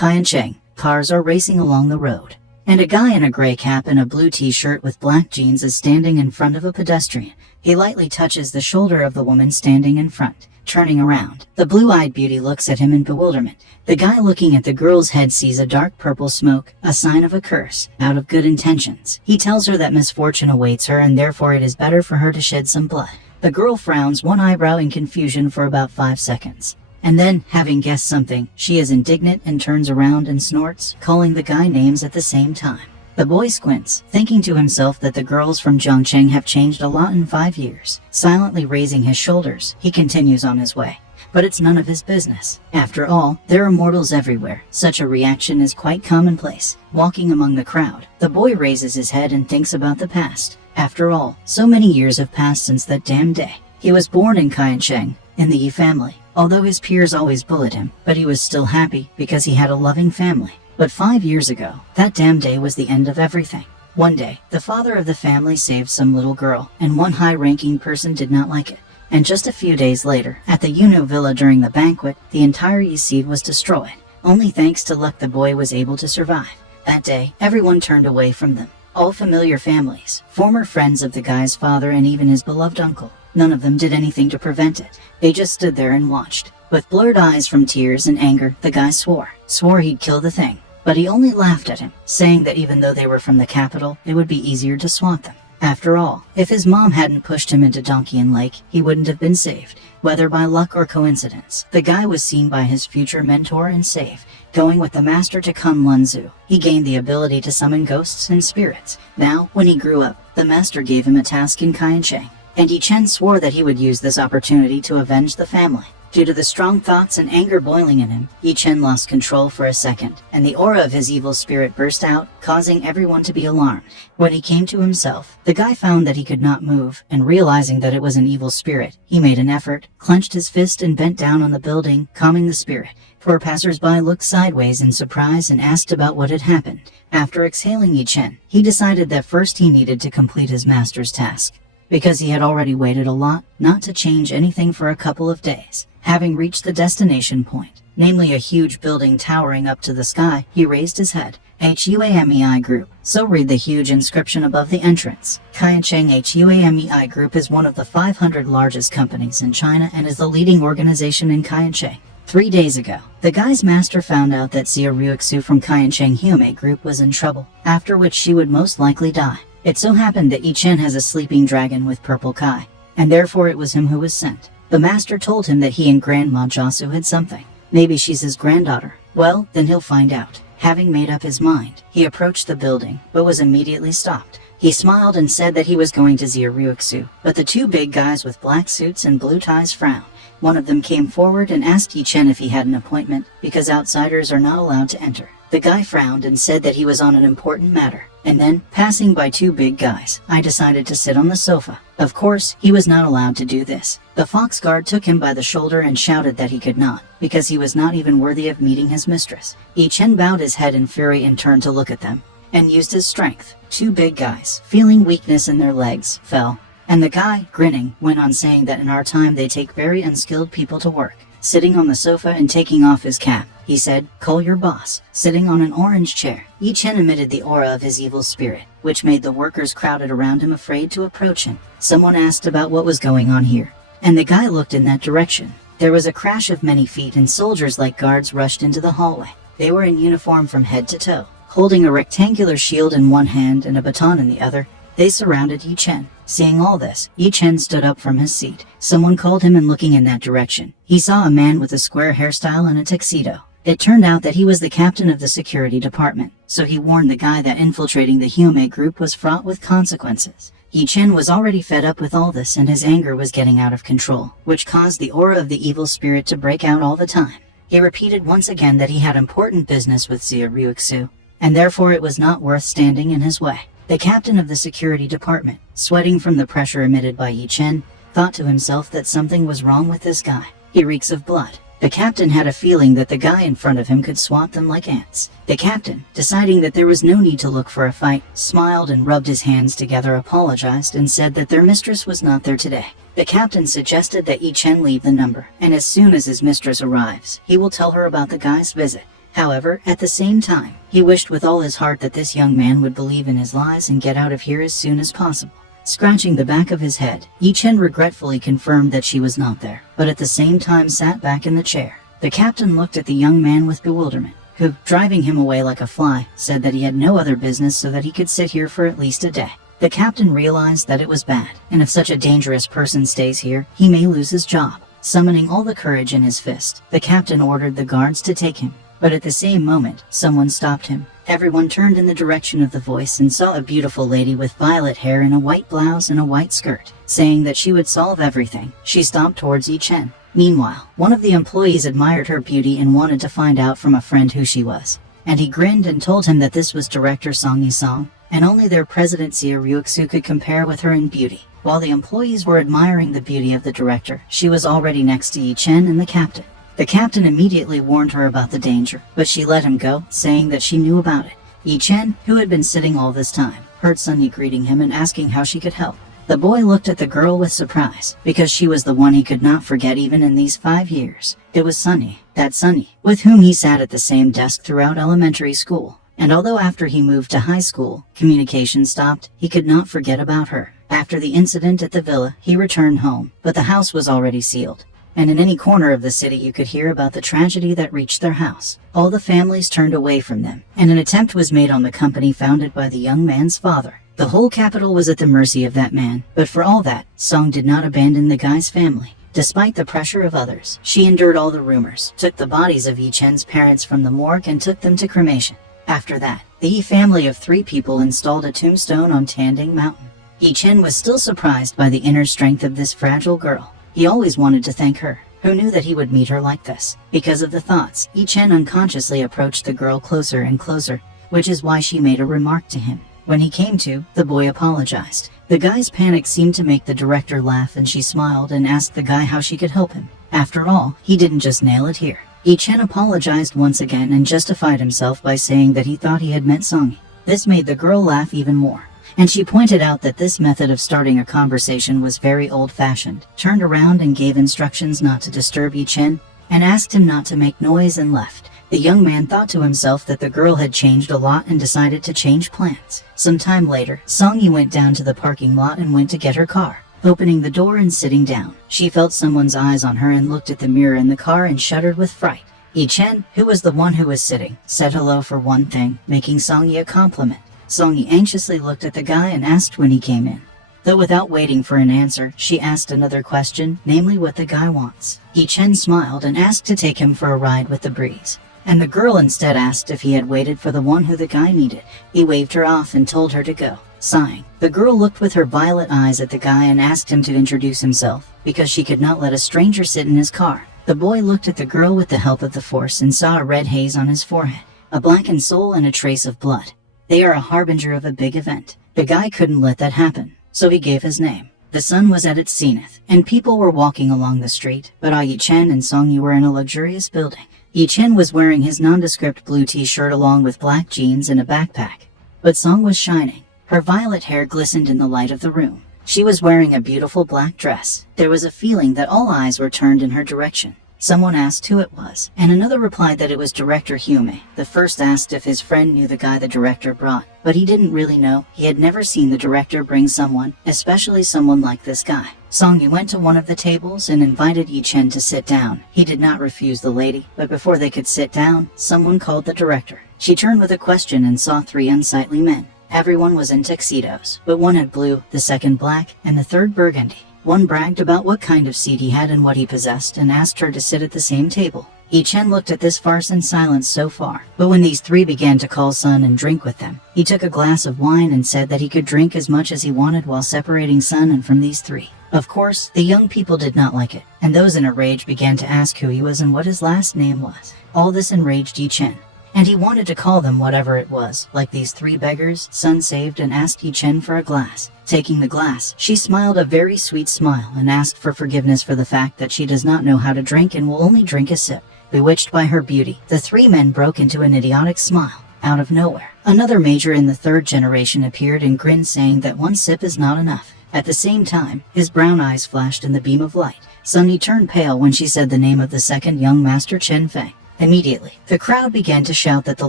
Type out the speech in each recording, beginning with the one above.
Cheng, cars are racing along the road, and a guy in a gray cap and a blue t-shirt with black jeans is standing in front of a pedestrian. He lightly touches the shoulder of the woman standing in front. Turning around, the blue-eyed beauty looks at him in bewilderment. The guy looking at the girl's head sees a dark purple smoke, a sign of a curse, out of good intentions. He tells her that misfortune awaits her and therefore it is better for her to shed some blood. The girl frowns one eyebrow in confusion for about 5 seconds. And then, having guessed something, she is indignant and turns around and snorts, calling the guy names at the same time. The boy squints, thinking to himself that the girls from Zhongcheng have changed a lot in 5 years. Silently raising his shoulders, he continues on his way. But it's none of his business. After all, there are mortals everywhere. Such a reaction is quite commonplace. Walking among the crowd, the boy raises his head and thinks about the past. After all, so many years have passed since that damn day. He was born in Cheng, in the Yi family. Although his peers always bullied him, but he was still happy because he had a loving family. But 5 years ago, that damn day was the end of everything. One day, the father of the family saved some little girl, and one high-ranking person did not like it. And just a few days later, at the Yunu villa during the banquet, the entire Yi seed was destroyed. Only thanks to luck the boy was able to survive. That day, everyone turned away from them. All familiar families, former friends of the guy's father and even his beloved uncle. None of them did anything to prevent it. They just stood there and watched. With blurred eyes from tears and anger, the guy swore he'd kill the thing. But he only laughed at him, saying that even though they were from the capital, it would be easier to swat them. After all, if his mom hadn't pushed him into Donkey Lake, he wouldn't have been saved. Whether by luck or coincidence, the guy was seen by his future mentor and saved. Going with the master to Kunlunzu, he gained the ability to summon ghosts and spirits. Now, when he grew up, the master gave him a task in Cheng, and Yi Chen swore that he would use this opportunity to avenge the family. Due to the strong thoughts and anger boiling in him, Yi Chen lost control for a second, and the aura of his evil spirit burst out, causing everyone to be alarmed. When he came to himself, the guy found that he could not move, and realizing that it was an evil spirit, he made an effort, clenched his fist and bent down on the building, calming the spirit. Four passers-by looked sideways in surprise and asked about what had happened. After exhaling Yi Chen, he decided that first he needed to complete his master's task, because he had already waited a lot, not to change anything for a couple of days. Having reached the destination point, namely a huge building towering up to the sky, he raised his head. HUAMEI Group. So read the huge inscription above the entrance. Cheng HUAMEI Group is one of the 500 largest companies in China and is the leading organization in Cheng. 3 days ago, the guy's master found out that Xia Ruixu from Cheng Hume Group was in trouble, after which she would most likely die. It so happened that Yi Chen has a sleeping dragon with purple Kai, and therefore it was him who was sent. The master told him that he and Grandma Jiasu had something. Maybe she's his granddaughter. Well, then he'll find out. Having made up his mind, he approached the building, but was immediately stopped. He smiled and said that he was going to Xia Ruixu, but the two big guys with black suits and blue ties frowned. One of them came forward and asked Yi Chen if he had an appointment, because outsiders are not allowed to enter. The guy frowned and said that he was on an important matter. And then, passing by two big guys, I decided to sit on the sofa. Of course, he was not allowed to do this. The fox guard took him by the shoulder and shouted that he could not, because he was not even worthy of meeting his mistress. Yi Chen bowed his head in fury and turned to look at them, and used his strength. Two big guys, feeling weakness in their legs, fell. And the guy, grinning, went on saying that in our time they take very unskilled people to work. Sitting on the sofa and taking off his cap, he said, "Call your boss." Sitting on an orange chair, Yi Chen emitted the aura of his evil spirit, which made the workers crowded around him afraid to approach him. Someone asked about what was going on here, and the guy looked in that direction. There was a crash of many feet and soldiers like guards rushed into the hallway. They were in uniform from head to toe, holding a rectangular shield in one hand and a baton in the other. They surrounded Yi Chen. Seeing all this, Yi Chen stood up from his seat. Someone called him, and looking in that direction, he saw a man with a square hairstyle and a tuxedo. It turned out that he was the captain of the security department, so he warned the guy that infiltrating the Hume group was fraught with consequences. Yi Chen was already fed up with all this, and his anger was getting out of control, which caused the aura of the evil spirit to break out all the time. He repeated once again that he had important business with Xia Ruixu, and therefore it was not worth standing in his way. The captain of the security department, sweating from the pressure emitted by Yi Chen, thought to himself that something was wrong with this guy. He reeks of blood. The captain had a feeling that the guy in front of him could swat them like ants. The captain, deciding that there was no need to look for a fight, smiled and rubbed his hands together, apologized, and said that their mistress was not there today. The captain suggested that Yi Chen leave the number, and as soon as his mistress arrives, he will tell her about the guy's visit. However, at the same time, he wished with all his heart that this young man would believe in his lies and get out of here as soon as possible. Scratching the back of his head, Yi Chen regretfully confirmed that she was not there, but at the same time sat back in the chair. The captain looked at the young man with bewilderment, who, driving him away like a fly, said that he had no other business so that he could sit here for at least a day. The captain realized that it was bad, and if such a dangerous person stays here, he may lose his job. Summoning all the courage in his fist, the captain ordered the guards to take him. But at the same moment, someone stopped him. Everyone turned in the direction of the voice and saw a beautiful lady with violet hair in a white blouse and a white skirt, saying that she would solve everything. She stomped towards Yi Chen. Meanwhile, one of the employees admired her beauty and wanted to find out from a friend who she was. And he grinned and told him that this was director Song Yi-song, and only their president Xia Ryuxu could compare with her in beauty. While the employees were admiring the beauty of the director, she was already next to Yi Chen and the captain. The captain immediately warned her about the danger, but she let him go, saying that she knew about it. Yi Chen, who had been sitting all this time, heard Sunny greeting him and asking how she could help. The boy looked at the girl with surprise, because she was the one he could not forget even in these 5 years. It was Sunny, that Sunny, with whom he sat at the same desk throughout elementary school. And although after he moved to high school, communication stopped, he could not forget about her. After the incident at the villa, he returned home, but the house was already sealed. And in any corner of the city you could hear about the tragedy that reached their house. All the families turned away from them, and an attempt was made on the company founded by the young man's father. The whole capital was at the mercy of that man, but for all that, Song did not abandon the guy's family. Despite the pressure of others, she endured all the rumors, took the bodies of Yi Chen's parents from the morgue and took them to cremation. After that, the Yi family of 3 people installed a tombstone on Tanding Mountain. Yi Chen was still surprised by the inner strength of this fragile girl. He always wanted to thank her, who knew that he would meet her like this. Because of the thoughts, Yi Chen unconsciously approached the girl closer and closer, which is why she made a remark to him. When he came to, the boy apologized. The guy's panic seemed to make the director laugh, and she smiled and asked the guy how she could help him. After all, he didn't just nail it here. Yi Chen apologized once again and justified himself by saying that he thought he had met Song. This made the girl laugh even more. And she pointed out that this method of starting a conversation was very old-fashioned, turned around and gave instructions not to disturb Yi Chen, and asked him not to make noise and left. The young man thought to himself that the girl had changed a lot and decided to change plans. Some time later, Song Yi went down to the parking lot and went to get her car. Opening the door and sitting down, she felt someone's eyes on her and looked at the mirror in the car and shuddered with fright. Yi Chen, who was the one who was sitting, said hello for one thing, making Song Yi a compliment. Song Yi anxiously looked at the guy and asked when he came in. Though without waiting for an answer, she asked another question, namely what the guy wants. Yi Chen smiled and asked to take him for a ride with the breeze. And the girl instead asked if he had waited for the one who the guy needed. He waved her off and told her to go. Sighing, the girl looked with her violet eyes at the guy and asked him to introduce himself, because she could not let a stranger sit in his car. The boy looked at the girl with the help of the force and saw a red haze on his forehead, a blackened soul and a trace of blood. They are a harbinger of a big event. The guy couldn't let that happen, so he gave his name. The sun was at its zenith, and people were walking along the street, but Yi Chen and Song Yi were in a luxurious building. Yi Chen was wearing his nondescript blue t-shirt along with black jeans and a backpack. But Song was shining. Her violet hair glistened in the light of the room. She was wearing a beautiful black dress. There was a feeling that all eyes were turned in her direction. Someone asked who it was, and another replied that it was Director Hume. The first asked if his friend knew the guy the director brought, but he didn't really know. He had never seen the director bring someone, especially someone like this guy. Song Yi went to one of the tables and invited Yi Chen to sit down. He did not refuse the lady, but before they could sit down, someone called the director. She turned with a question and saw 3 unsightly men. Everyone was in tuxedos, but one had blue, the second black, and the third burgundy. One bragged about what kind of seed he had and what he possessed and asked her to sit at the same table. Yi Chen looked at this farce in silence so far, but when these 3 began to call Sun and drink with them, he took a glass of wine and said that he could drink as much as he wanted while separating Sun and from these 3. Of course, the young people did not like it, and those in a rage began to ask who he was and what his last name was. All this enraged Yi Chen, and he wanted to call them whatever it was, like these 3 beggars. Sun saved and asked Yi Chen for a glass. Taking the glass, she smiled a very sweet smile and asked for forgiveness for the fact that she does not know how to drink and will only drink a sip. Bewitched by her beauty, the 3 men broke into an idiotic smile. Out of nowhere, another major in the 3rd generation appeared and grinned, saying that 1 sip is not enough. At the same time, his brown eyes flashed in the beam of light. Sun Yi turned pale when she said the name of the 2nd young master, Chen Feng. Immediately, the crowd began to shout that the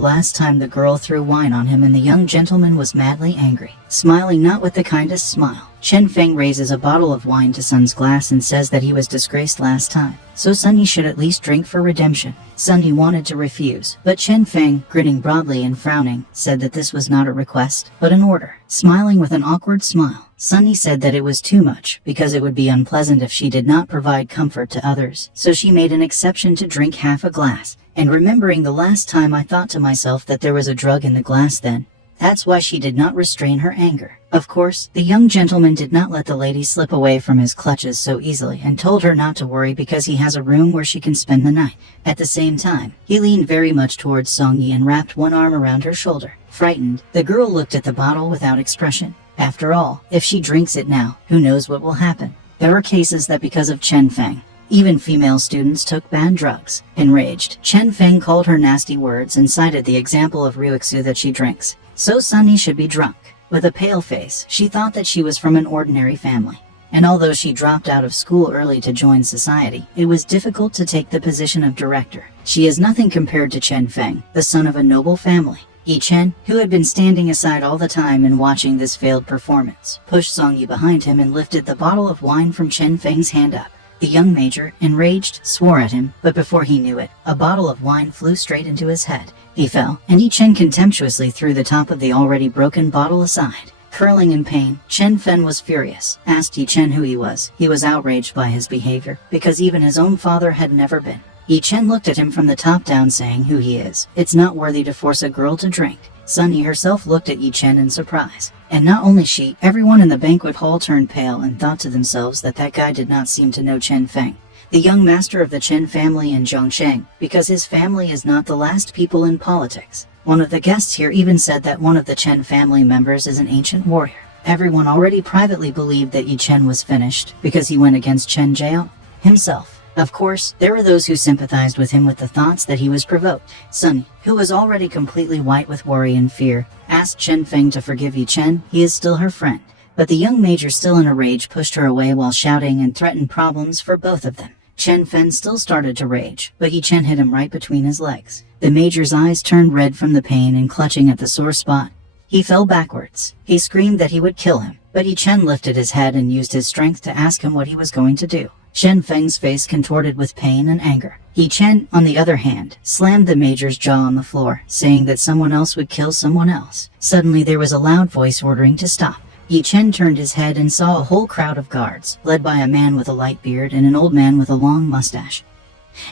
last time the girl threw wine on him, and the young gentleman was madly angry. Smiling not with the kindest smile, Chen Feng raises a bottle of wine to Sun's glass and says that he was disgraced last time, so Sunny should at least drink for redemption. Sunny wanted to refuse, but Chen Feng, grinning broadly and frowning, said that this was not a request, but an order. Smiling with an awkward smile, Sunny said that it was too much, because it would be unpleasant if she did not provide comfort to others, so she made an exception to drink half a glass. And remembering the last time, I thought to myself that there was a drug in the glass then. That's why she did not restrain her anger. Of course, the young gentleman did not let the lady slip away from his clutches so easily, and told her not to worry because he has a room where she can spend the night. At the same time, he leaned very much towards Song Yi and wrapped one arm around her shoulder. Frightened, the girl looked at the bottle without expression. After all, if she drinks it now, who knows what will happen? There were cases that because of Chen Feng, even female students took bad drugs. Enraged, Chen Feng called her nasty words and cited the example of Ruixu that she drinks. So Sunny should be drunk. With a pale face, she thought that she was from an ordinary family. And although she dropped out of school early to join society, it was difficult to take the position of director. She is nothing compared to Chen Feng, the son of a noble family. Yi Chen, who had been standing aside all the time and watching this failed performance, pushed Song Yi behind him and lifted the bottle of wine from Chen Feng's hand up. The young major, enraged, swore at him, but before he knew it, a bottle of wine flew straight into his head. He fell, and Yi Chen contemptuously threw the top of the already broken bottle aside. Curling in pain, Chen Fen was furious, asked Yi Chen who he was. He was outraged by his behavior, because even his own father had never been. Yi Chen looked at him from the top down, saying who he is. It's not worthy to force a girl to drink. Sunny herself looked at Yi Chen in surprise. And not only she, everyone in the banquet hall turned pale and thought to themselves that that guy did not seem to know Chen Feng, the young master of the Chen family in Zhongsheng, because his family is not the last people in politics. One of the guests here even said that one of the Chen family members is an ancient warrior. Everyone already privately believed that Yi Chen was finished, because he went against Chen Jiao himself. Of course, there were those who sympathized with him with the thoughts that he was provoked. Sunny, who was already completely white with worry and fear, asked Chen Feng to forgive Yi Chen. He is still her friend. But the young major, still in a rage, pushed her away while shouting and threatened problems for both of them. Chen Fen still started to rage, but Yi Chen hit him right between his legs. The major's eyes turned red from the pain and clutching at the sore spot. He fell backwards. He screamed that he would kill him, but Yi Chen lifted his head and used his strength to ask him what he was going to do. Chen Feng's face contorted with pain and anger. Yi Chen, on the other hand, slammed the major's jaw on the floor, saying that someone else would kill someone else. Suddenly there was a loud voice ordering to stop. Yi Chen turned his head and saw a whole crowd of guards, led by a man with a light beard and an old man with a long mustache,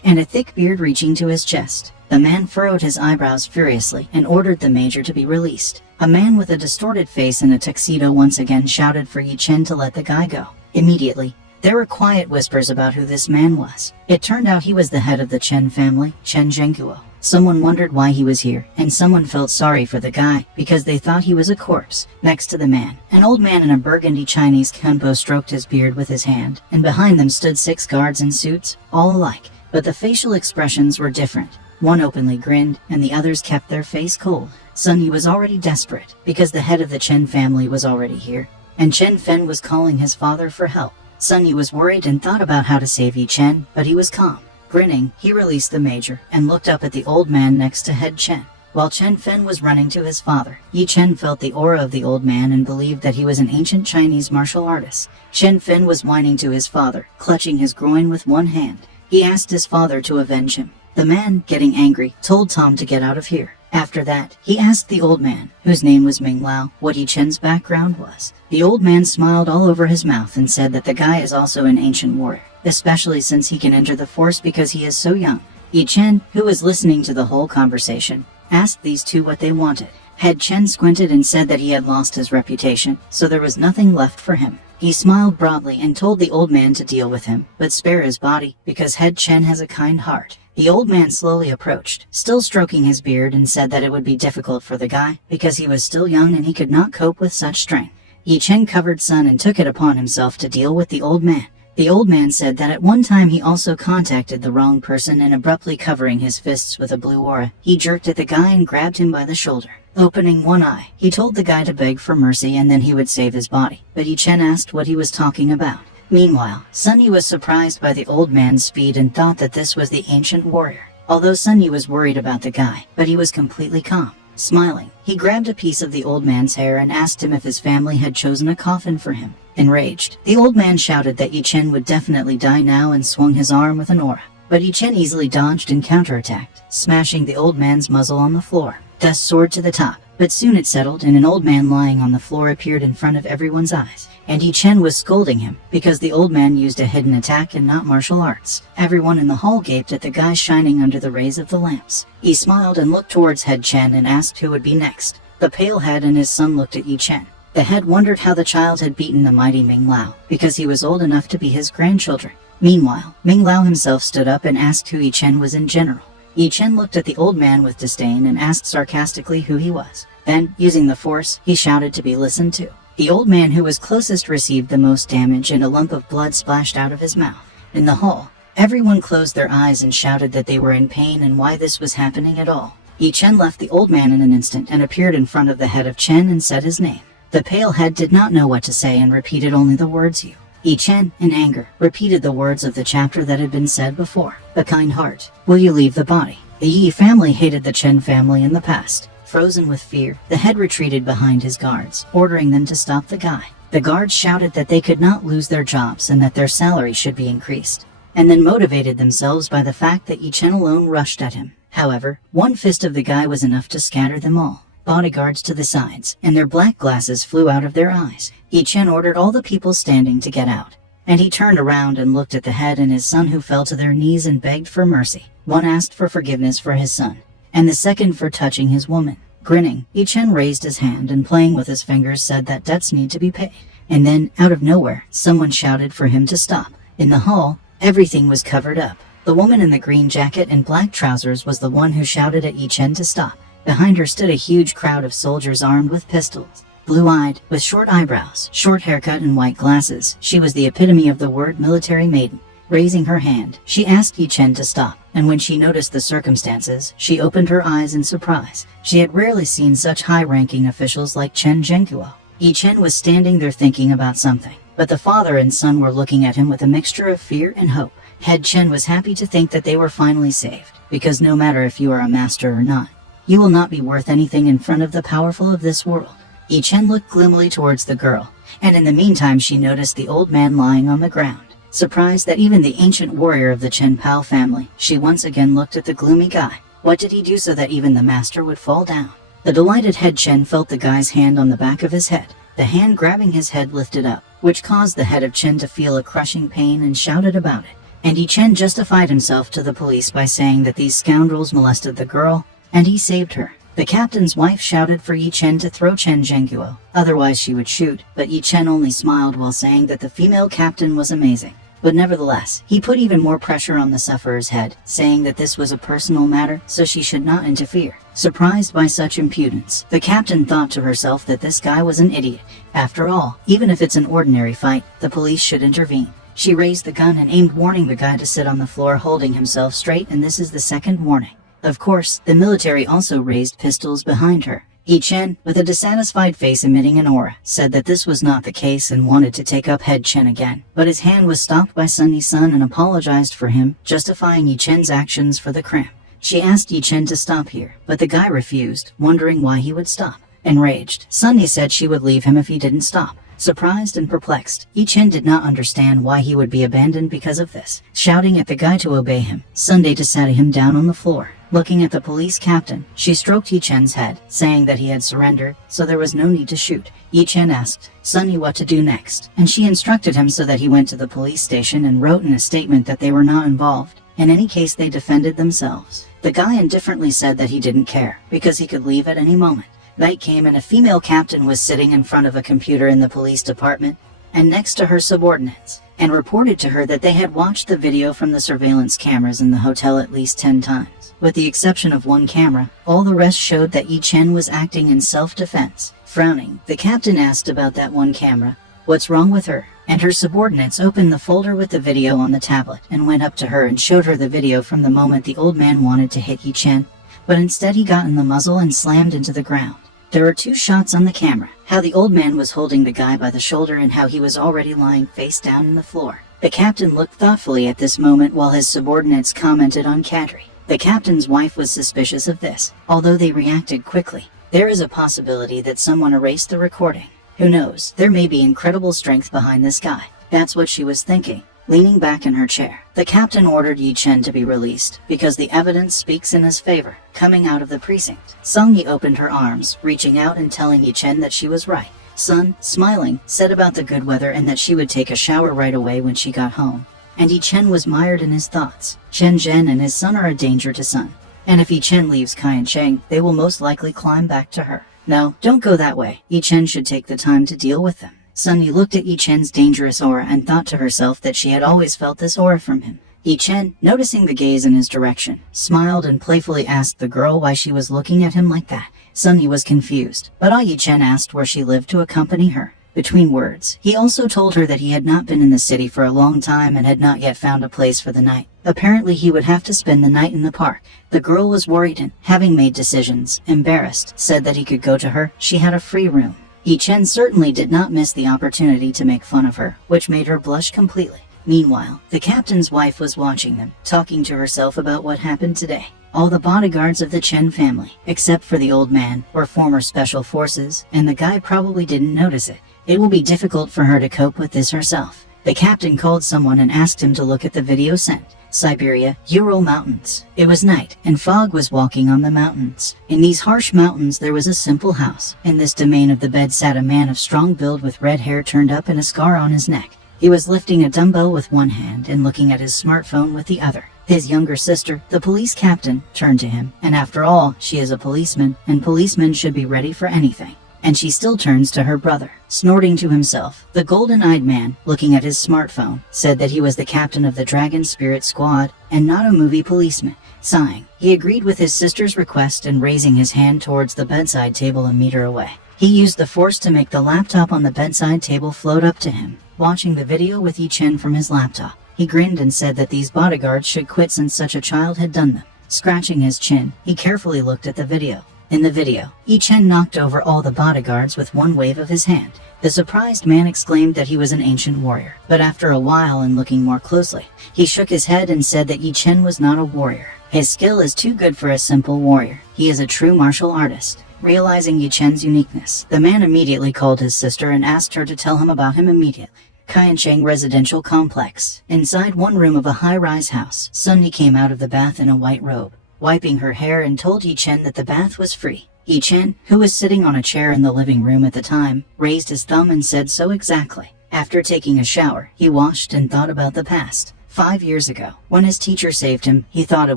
and a thick beard reaching to his chest. The man furrowed his eyebrows furiously and ordered the major to be released. A man with a distorted face and a tuxedo once again shouted for Yi Chen to let the guy go. Immediately, there were quiet whispers about who this man was. It turned out he was the head of the Chen family, Chen Zhengguo. Someone wondered why he was here, and someone felt sorry for the guy, because they thought he was a corpse. Next to the man, an old man in a burgundy Chinese kempo stroked his beard with his hand, and behind them stood 6 guards in suits, all alike, but the facial expressions were different. One openly grinned, and the others kept their face cold. Sunny was already desperate, because the head of the Chen family was already here, and Chen Fen was calling his father for help. Sunny was worried and thought about how to save Yi Chen, but he was calm. Grinning, he released the major and looked up at the old man next to head Chen. While Chen Fen was running to his father, Yi Chen felt the aura of the old man and believed that he was an ancient Chinese martial artist. Chen Fen was whining to his father, clutching his groin with one hand. He asked his father to avenge him. The man, getting angry, told Tom to get out of here. After that, he asked the old man, whose name was Ming Lao, what Yi Chen's background was. The old man smiled all over his mouth and said that the guy is also an ancient warrior, especially since he can enter the force because he is so young. Yi Chen, who was listening to the whole conversation, asked these two what they wanted. Head Chen squinted and said that he had lost his reputation, so there was nothing left for him. He smiled broadly and told the old man to deal with him, but spare his body, because Head Chen has a kind heart. The old man slowly approached, still stroking his beard, and said that it would be difficult for the guy, because he was still young and he could not cope with such strength. Yi Chen covered Sun and took it upon himself to deal with the old man. The old man said that at one time he also contacted the wrong person, and abruptly covering his fists with a blue aura, he jerked at the guy and grabbed him by the shoulder. Opening one eye, he told the guy to beg for mercy and then he would save his body, but Yi Chen asked what he was talking about. Meanwhile, Sunny was surprised by the old man's speed and thought that this was the ancient warrior. Although Sunny was worried about the guy, but he was completely calm. Smiling, he grabbed a piece of the old man's hair and asked him if his family had chosen a coffin for him. Enraged, the old man shouted that Yi Chen would definitely die now and swung his arm with an aura. But Yi Chen easily dodged and counterattacked, smashing the old man's muzzle on the floor. Dust soared to the top, but soon it settled and an old man lying on the floor appeared in front of everyone's eyes. And Yi Chen was scolding him because the old man used a hidden attack and not martial arts. Everyone in the hall gaped at the guy shining under the rays of the lamps. He smiled and looked towards Head Chen and asked who would be next. The pale head and his son looked at Yi Chen. The head wondered how the child had beaten the mighty Ming Lao, because he was old enough to be his grandchildren. Meanwhile, Ming Lao himself stood up and asked who Yi Chen was in general. Yi Chen looked at the old man with disdain and asked sarcastically who he was. Then, using the force, he shouted to be listened to. The old man who was closest received the most damage and a lump of blood splashed out of his mouth. In the hall, everyone closed their eyes and shouted that they were in pain and why this was happening at all. Yi Chen left the old man in an instant and appeared in front of the head of Chen and said his name. The pale head did not know what to say and repeated only the words you. Yi Chen, in anger, repeated the words of the chapter that had been said before. A kind heart. Will you leave the body? The Yi family hated the Chen family in the past. Frozen with fear, the head retreated behind his guards, ordering them to stop the guy. The guards shouted that they could not lose their jobs and that their salary should be increased, and then motivated themselves by the fact that Yi Chen alone rushed at him. However, one fist of the guy was enough to scatter them all. Bodyguards to the sides, and their black glasses flew out of their eyes. Yi Chen ordered all the people standing to get out, and he turned around and looked at the head and his son who fell to their knees and begged for mercy. One asked for forgiveness for his son, and the second for touching his woman. Grinning, Yi Chen raised his hand and playing with his fingers said that debts need to be paid. And then, out of nowhere, someone shouted for him to stop. In the hall, everything was covered up. The woman in the green jacket and black trousers was the one who shouted at Yi Chen to stop. Behind her stood a huge crowd of soldiers armed with pistols. Blue-eyed, with short eyebrows, short haircut and white glasses, she was the epitome of the word military maiden. Raising her hand, she asked Yi Chen to stop, and when she noticed the circumstances, she opened her eyes in surprise. She had rarely seen such high-ranking officials like Chen Zhengguo. Yi Chen was standing there thinking about something, but the father and son were looking at him with a mixture of fear and hope. Head Chen was happy to think that they were finally saved, because no matter if you are a master or not, you will not be worth anything in front of the powerful of this world. Yi Chen looked gloomily towards the girl, and in the meantime she noticed the old man lying on the ground. Surprised that even the ancient warrior of the Chen Pao family, she once again looked at the gloomy guy. What did he do so that even the master would fall down? The delighted Head Chen felt the guy's hand on the back of his head. The hand grabbing his head lifted up, which caused the head of Chen to feel a crushing pain and shouted about it. And Yi Chen justified himself to the police by saying that these scoundrels molested the girl, and he saved her. The captain's wife shouted for Yi Chen to throw Chen Zhengguo, otherwise she would shoot, but Yi Chen only smiled while saying that the female captain was amazing. But nevertheless, he put even more pressure on the sufferer's head, saying that this was a personal matter, so she should not interfere. Surprised by such impudence, the captain thought to herself that this guy was an idiot. After all, even if it's an ordinary fight, the police should intervene. She raised the gun and aimed, warning the guy to sit on the floor holding himself straight, and this is the second warning. Of course, the military also raised pistols behind her. Yi Chen, with a dissatisfied face emitting an aura, said that this was not the case and wanted to take up Head Chen again, but his hand was stopped by Sunny's son and apologized for him, justifying Yi Chen's actions for the crime. She asked Yi Chen to stop here, but the guy refused, wondering why he would stop. Enraged, Sunny said she would leave him if he didn't stop. Surprised and perplexed, Yi Chen did not understand why he would be abandoned because of this. Shouting at the guy to obey him, Sunday sat him down on the floor. Looking at the police captain, she stroked Yi Chen's head, saying that he had surrendered, so there was no need to shoot. Yi Chen asked Sunny what to do next, and she instructed him so that he went to the police station and wrote in a statement that they were not involved. In any case, they defended themselves. The guy indifferently said that he didn't care, because he could leave at any moment. Night came and a female captain was sitting in front of a computer in the police department, and next to her subordinates, and reported to her that they had watched the video from the surveillance cameras in the hotel at least 10 times. With the exception of one camera, all the rest showed that Yi Chen was acting in self-defense. Frowning, the captain asked about that one camera. What's wrong with her? And her subordinates opened the folder with the video on the tablet and went up to her and showed her the video from the moment the old man wanted to hit Yi Chen, but instead he got in the muzzle and slammed into the ground. There are two shots on the camera, how the old man was holding the guy by the shoulder and how he was already lying face down on the floor. The captain looked thoughtfully at this moment while his subordinates commented on Kadri. The captain's wife was suspicious of this, although they reacted quickly. There is a possibility that someone erased the recording. Who knows, there may be incredible strength behind this guy. That's what she was thinking. Leaning back in her chair, the captain ordered Yi Chen to be released, because the evidence speaks in his favor. Coming out of the precinct, Sung Yi opened her arms, reaching out and telling Yi Chen that she was right. Sun, smiling, said about the good weather and that she would take a shower right away when she got home. And Yi Chen was mired in his thoughts. Chen Zhen and his son are a danger to Sun. And if Yi Chen leaves Kai and Cheng, they will most likely climb back to her. No, don't go that way. Yi Chen should take the time to deal with them. Sun Yi looked at Yi Chen's dangerous aura and thought to herself that she had always felt this aura from him. Yi Chen, noticing the gaze in his direction, smiled and playfully asked the girl why she was looking at him like that. Sun Yi was confused, but Yi Chen asked where she lived to accompany her. Between words, he also told her that he had not been in the city for a long time and had not yet found a place for the night. Apparently he would have to spend the night in the park. The girl was worried and, having made decisions, embarrassed, said that he could go to her. She had a free room. Yi Chen certainly did not miss the opportunity to make fun of her, which made her blush completely. Meanwhile, the captain's wife was watching them, talking to herself about what happened today. All the bodyguards of the Chen family, except for the old man, were former special forces, and the guy probably didn't notice it. It will be difficult for her to cope with this herself. The captain called someone and asked him to look at the video sent. Siberia, Ural Mountains. It was night, and fog was walking on the mountains. In these harsh mountains there was a simple house. In this domain of the bed sat a man of strong build with red hair turned up and a scar on his neck. He was lifting a dumbbell with one hand and looking at his smartphone with the other. His younger sister, the police captain, turned to him, and after all, she is a policeman, and policemen should be ready for anything. And she still turns to her brother. Snorting to himself, the golden-eyed man, looking at his smartphone, said that he was the captain of the Dragon Spirit Squad, and not a movie policeman. Sighing, he agreed with his sister's request and raising his hand towards the bedside table a meter away. He used the force to make the laptop on the bedside table float up to him. Watching the video with Yi Chen from his laptop, he grinned and said that these bodyguards should quit since such a child had done them. Scratching his chin, he carefully looked at the video. In the video, Yi Chen knocked over all the bodyguards with one wave of his hand. The surprised man exclaimed that he was an ancient warrior, but after a while and looking more closely, he shook his head and said that Yi Chen was not a warrior. His skill is too good for a simple warrior. He is a true martial artist. Realizing Yi Chen's uniqueness, the man immediately called his sister and asked her to tell him about him immediately. Kaiancheng Residential Complex. Inside one room of a high-rise house, Sun Yi came out of the bath in a white robe, wiping her hair, and told Yi Chen that the bath was free. Yi Chen, who was sitting on a chair in the living room at the time, raised his thumb and said so exactly. After taking a shower, he washed and thought about the past. 5 years ago, when his teacher saved him, he thought it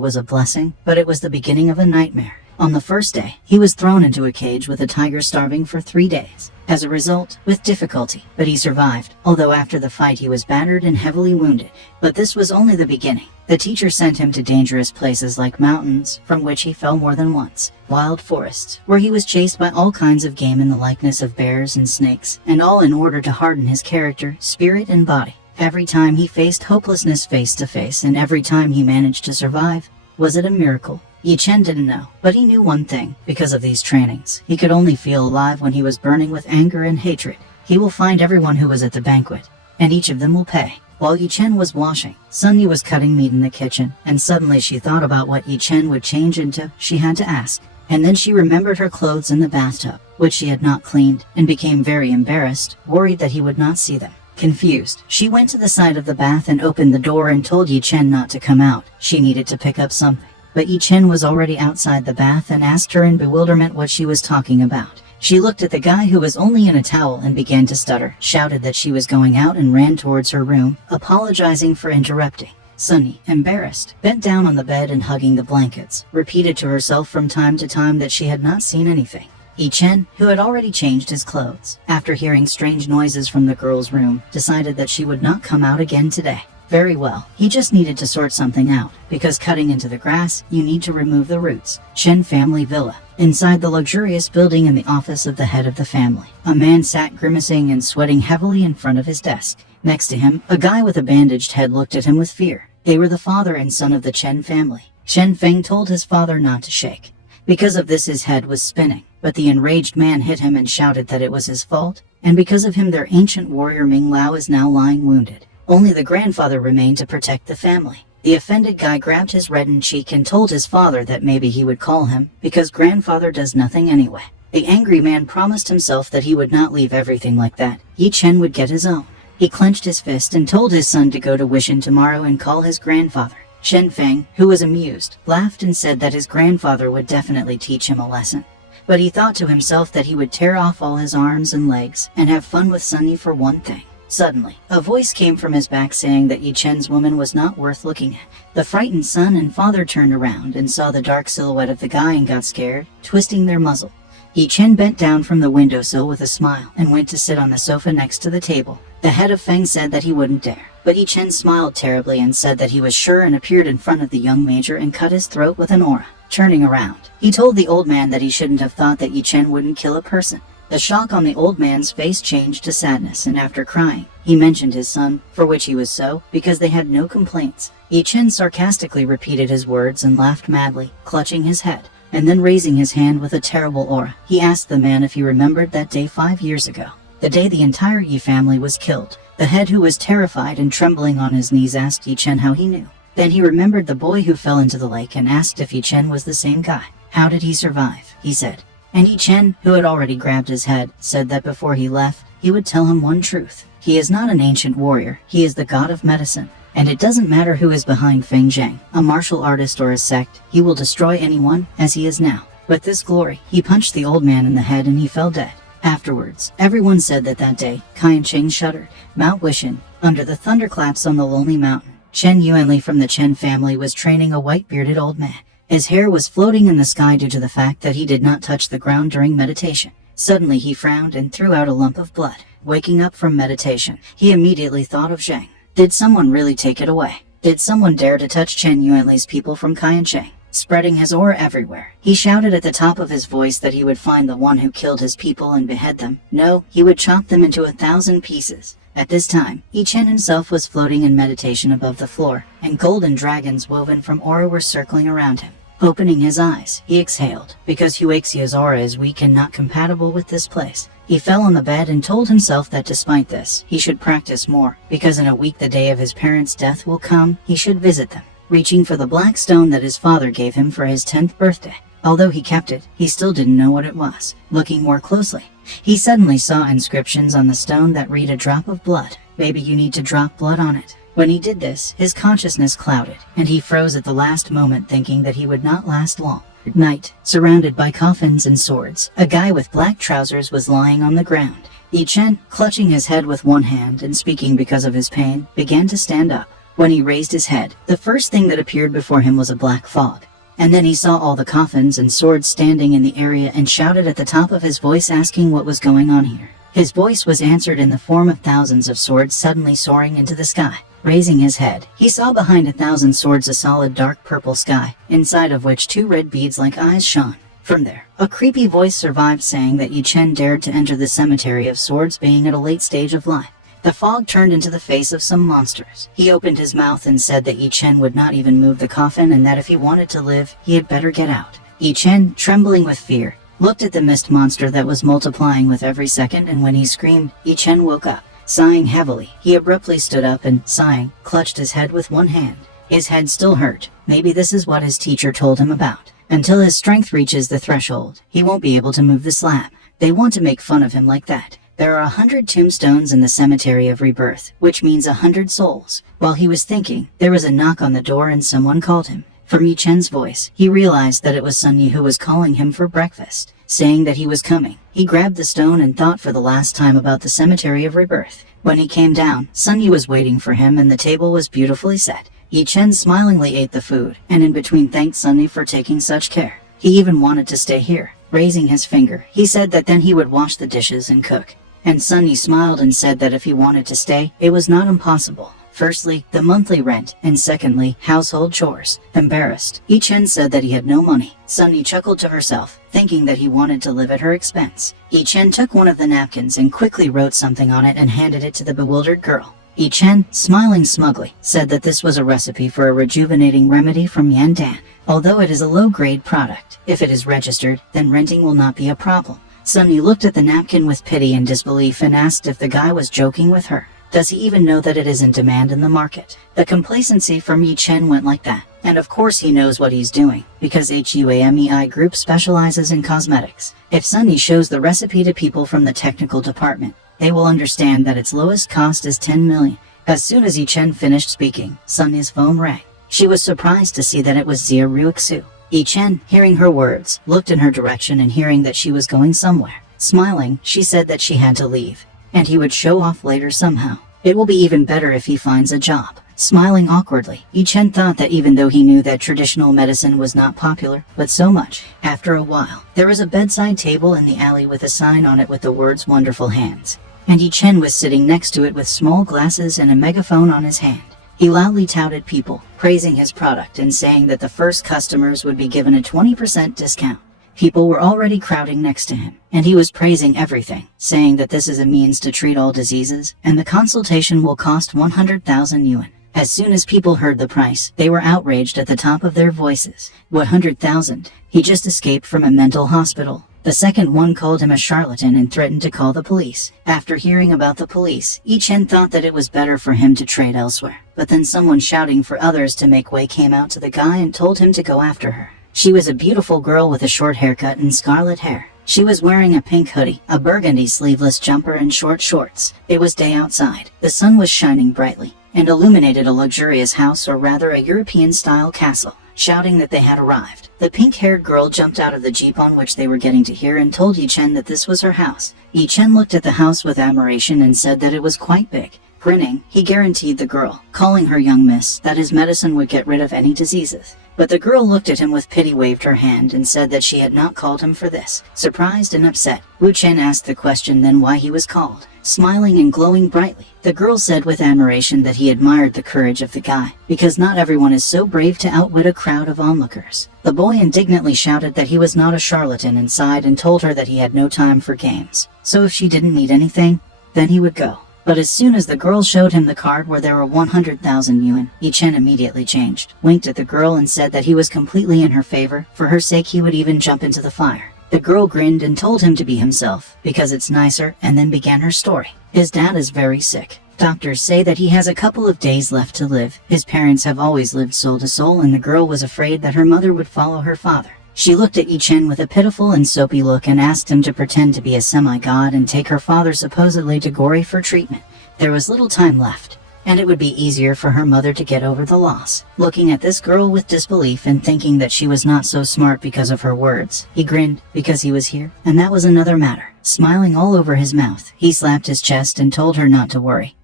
was a blessing, but it was the beginning of a nightmare. On the first day, he was thrown into a cage with a tiger starving for 3 days. As a result, with difficulty, but he survived, although after the fight he was battered and heavily wounded. But this was only the beginning. The teacher sent him to dangerous places like mountains, from which he fell more than once, wild forests, where he was chased by all kinds of game in the likeness of bears and snakes, and all in order to harden his character, spirit, and body. Every time he faced hopelessness face to face, and every time he managed to survive. Was it a miracle? Yi Chen didn't know, but he knew one thing. Because of these trainings, he could only feel alive when he was burning with anger and hatred. He will find everyone who was at the banquet, and each of them will pay. While Yi Chen was washing, Sun Yi was cutting meat in the kitchen, and suddenly she thought about what Yi Chen would change into. She had to ask. And then she remembered her clothes in the bathtub, which she had not cleaned, and became very embarrassed, worried that he would not see them. Confused, she went to the side of the bath and opened the door and told Yi Chen not to come out. She needed to pick up something. But Yi Chen was already outside the bath and asked her in bewilderment what she was talking about. She looked at the guy who was only in a towel and began to stutter, shouted that she was going out and ran towards her room, apologizing for interrupting. Sun Yi, embarrassed, bent down on the bed and hugging the blankets, repeated to herself from time to time that she had not seen anything. Yi Chen, who had already changed his clothes, after hearing strange noises from the girl's room, decided that she would not come out again today. Very well, he just needed to sort something out, because cutting into the grass, you need to remove the roots. Chen family villa. Inside the luxurious building in the office of the head of the family, a man sat grimacing and sweating heavily in front of his desk. Next to him, a guy with a bandaged head looked at him with fear. They were the father and son of the Chen family. Chen Feng told his father not to shake. Because of this his head was spinning, but the enraged man hit him and shouted that it was his fault, and because of him their ancient warrior Ming Lao is now lying wounded. Only the grandfather remained to protect the family. The offended guy grabbed his reddened cheek and told his father that maybe he would call him, because grandfather does nothing anyway. The angry man promised himself that he would not leave everything like that. Yi Chen would get his own. He clenched his fist and told his son to go to Wishin tomorrow and call his grandfather. Shen Feng, who was amused, laughed and said that his grandfather would definitely teach him a lesson. But he thought to himself that he would tear off all his arms and legs and have fun with Sunny for one thing. Suddenly, a voice came from his back saying that Yi Chen's woman was not worth looking at. The frightened son and father turned around and saw the dark silhouette of the guy and got scared, twisting their muzzle. Yi Chen bent down from the windowsill with a smile and went to sit on the sofa next to the table. The head of Feng said that he wouldn't dare, but Yi Chen smiled terribly and said that he was sure and appeared in front of the young major and cut his throat with an aura. Turning around, he told the old man that he shouldn't have thought that Yi Chen wouldn't kill a person. The shock on the old man's face changed to sadness, and after crying, he mentioned his son, for which he was so, because they had no complaints. Yi Chen sarcastically repeated his words and laughed madly, clutching his head, and then raising his hand with a terrible aura. He asked the man if he remembered that day 5 years ago, the day the entire Yi family was killed. The head, who was terrified and trembling on his knees, asked Yi Chen how he knew. Then he remembered the boy who fell into the lake and asked if Yi Chen was the same guy. How did he survive? He said. And Yi Chen, who had already grabbed his head, said that before he left, he would tell him one truth. He is not an ancient warrior, he is the god of medicine. And it doesn't matter who is behind Feng Zheng, a martial artist or a sect, he will destroy anyone, as he is now. With this glory, he punched the old man in the head and he fell dead. Afterwards, everyone said that day, Qianqing shuddered. Mount Wishin, under the thunderclaps on the lonely mountain, Chen Yuanli from the Chen family was training a white-bearded old man. His hair was floating in the sky due to the fact that he did not touch the ground during meditation. Suddenly he frowned and threw out a lump of blood. Waking up from meditation, he immediately thought of Zheng. Did someone really take it away? Did someone dare to touch Chen Yuanli's people from Qianqing? Spreading his aura everywhere, he shouted at the top of his voice that he would find the one who killed his people and behead them. No, he would chop them into 1,000 pieces. At this time, Yi Chen himself was floating in meditation above the floor, and golden dragons woven from aura were circling around him. Opening his eyes, he exhaled, because Huaxia's aura is weak and not compatible with this place. He fell on the bed and told himself that despite this, he should practice more, because in a week the day of his parents' death will come, he should visit them. Reaching for the black stone that his father gave him for his 10th birthday. Although he kept it, he still didn't know what it was. Looking more closely, he suddenly saw inscriptions on the stone that read a drop of blood. Maybe you need to drop blood on it. When he did this, his consciousness clouded, and he froze at the last moment thinking that he would not last long. At night, surrounded by coffins and swords, a guy with black trousers was lying on the ground. Yi Chen, clutching his head with one hand and speaking because of his pain, began to stand up. When he raised his head, the first thing that appeared before him was a black fog. And then he saw all the coffins and swords standing in the area and shouted at the top of his voice asking what was going on here. His voice was answered in the form of thousands of swords suddenly soaring into the sky. Raising his head, he saw behind 1,000 swords a solid dark purple sky, inside of which 2 red beads like eyes shone. From there, a creepy voice survived saying that Yi Chen dared to enter the cemetery of swords being at a late stage of life. The fog turned into the face of some monsters. He opened his mouth and said that Yi Chen would not even move the coffin and that if he wanted to live, he had better get out. Yi Chen, trembling with fear, looked at the mist monster that was multiplying with every second, and when he screamed, Yi Chen woke up. Sighing heavily, he abruptly stood up and, sighing, clutched his head with one hand. His head still hurt. Maybe this is what his teacher told him about. Until his strength reaches the threshold, he won't be able to move the slab. They want to make fun of him like that. There are 100 tombstones in the cemetery of rebirth, which means 100 souls. While he was thinking, there was a knock on the door and someone called him. From Yi Chen's voice, he realized that it was Sun Yi who was calling him for breakfast, saying that he was coming. He grabbed the stone and thought for the last time about the cemetery of rebirth. When he came down, Sun Yi was waiting for him and the table was beautifully set. Yi Chen smilingly ate the food, and in between thanked Sun Yi for taking such care. He even wanted to stay here. Raising his finger, he said that then he would wash the dishes and cook. And Sun Yi smiled and said that if he wanted to stay, it was not impossible. Firstly, the monthly rent, and secondly, household chores. Embarrassed, Yi Chen said that he had no money. Sun Yi chuckled to herself, thinking that he wanted to live at her expense. Yi Chen took one of the napkins and quickly wrote something on it and handed it to the bewildered girl. Yi Chen, smiling smugly, said that this was a recipe for a rejuvenating remedy from Yandan. Although it is a low-grade product, if it is registered, then renting will not be a problem. Sun Yi looked at the napkin with pity and disbelief and asked if the guy was joking with her. Does he even know that it is in demand in the market? The complacency from Yi Chen went like that. And of course he knows what he's doing, because HUAMEI Group specializes in cosmetics. If Sunny shows the recipe to people from the technical department, they will understand that its lowest cost is 10 million. As soon as Yi Chen finished speaking, Sunny's phone rang. She was surprised to see that it was Xia Ruixu. Yi Chen, hearing her words, looked in her direction and hearing that she was going somewhere. Smiling, she said that she had to leave, and he would show off later somehow. It will be even better if he finds a job. Smiling awkwardly, Yi Chen thought that even though he knew that traditional medicine was not popular, but so much. After a while, there was a bedside table in the alley with a sign on it with the words "Wonderful Hands." And Yi Chen was sitting next to it with small glasses and a megaphone on his hand. He loudly touted people, praising his product and saying that the first customers would be given a 20% discount. People were already crowding next to him, and he was praising everything, saying that this is a means to treat all diseases, and the consultation will cost 100,000 yuan. As soon as people heard the price, they were outraged at the top of their voices. 100,000? He just escaped from a mental hospital. The second one called him a charlatan and threatened to call the police. After hearing about the police, Yi Chen thought that it was better for him to trade elsewhere. But then someone shouting for others to make way came out to the guy and told him to go after her. She was a beautiful girl with a short haircut and scarlet hair. She was wearing a pink hoodie, a burgundy sleeveless jumper and short shorts. It was day outside. The sun was shining brightly and illuminated a luxurious house, or rather a European-style castle. Shouting that they had arrived, the pink-haired girl jumped out of the jeep on which they were getting to here and told Yi Chen that this was her house. Yi Chen looked at the house with admiration and said that it was quite big. Grinning, he guaranteed the girl, calling her young miss, that his medicine would get rid of any diseases. But the girl looked at him with pity, waved her hand, and said that she had not called him for this. Surprised and upset, Wu Chen asked the question then why he was called. Smiling and glowing brightly, the girl said with admiration that he admired the courage of the guy, because not everyone is so brave to outwit a crowd of onlookers. The boy indignantly shouted that he was not a charlatan and sighed and told her that he had no time for games. So if she didn't need anything, then he would go. But as soon as the girl showed him the card where there were 100,000 yuan, Yi Chen immediately changed, winked at the girl and said that he was completely in her favor. For her sake he would even jump into the fire. The girl grinned and told him to be himself, because it's nicer, and then began her story. His dad is very sick. Doctors say that he has a couple of days left to live. His parents have always lived soul to soul, and the girl was afraid that her mother would follow her father. She looked at Yi Chen with a pitiful and soapy look and asked him to pretend to be a semi-god and take her father supposedly to Gori for treatment. There was little time left, and it would be easier for her mother to get over the loss. Looking at this girl with disbelief and thinking that she was not so smart because of her words, he grinned, because he was here, and that was another matter. Smiling all over his mouth, he slapped his chest and told her not to worry.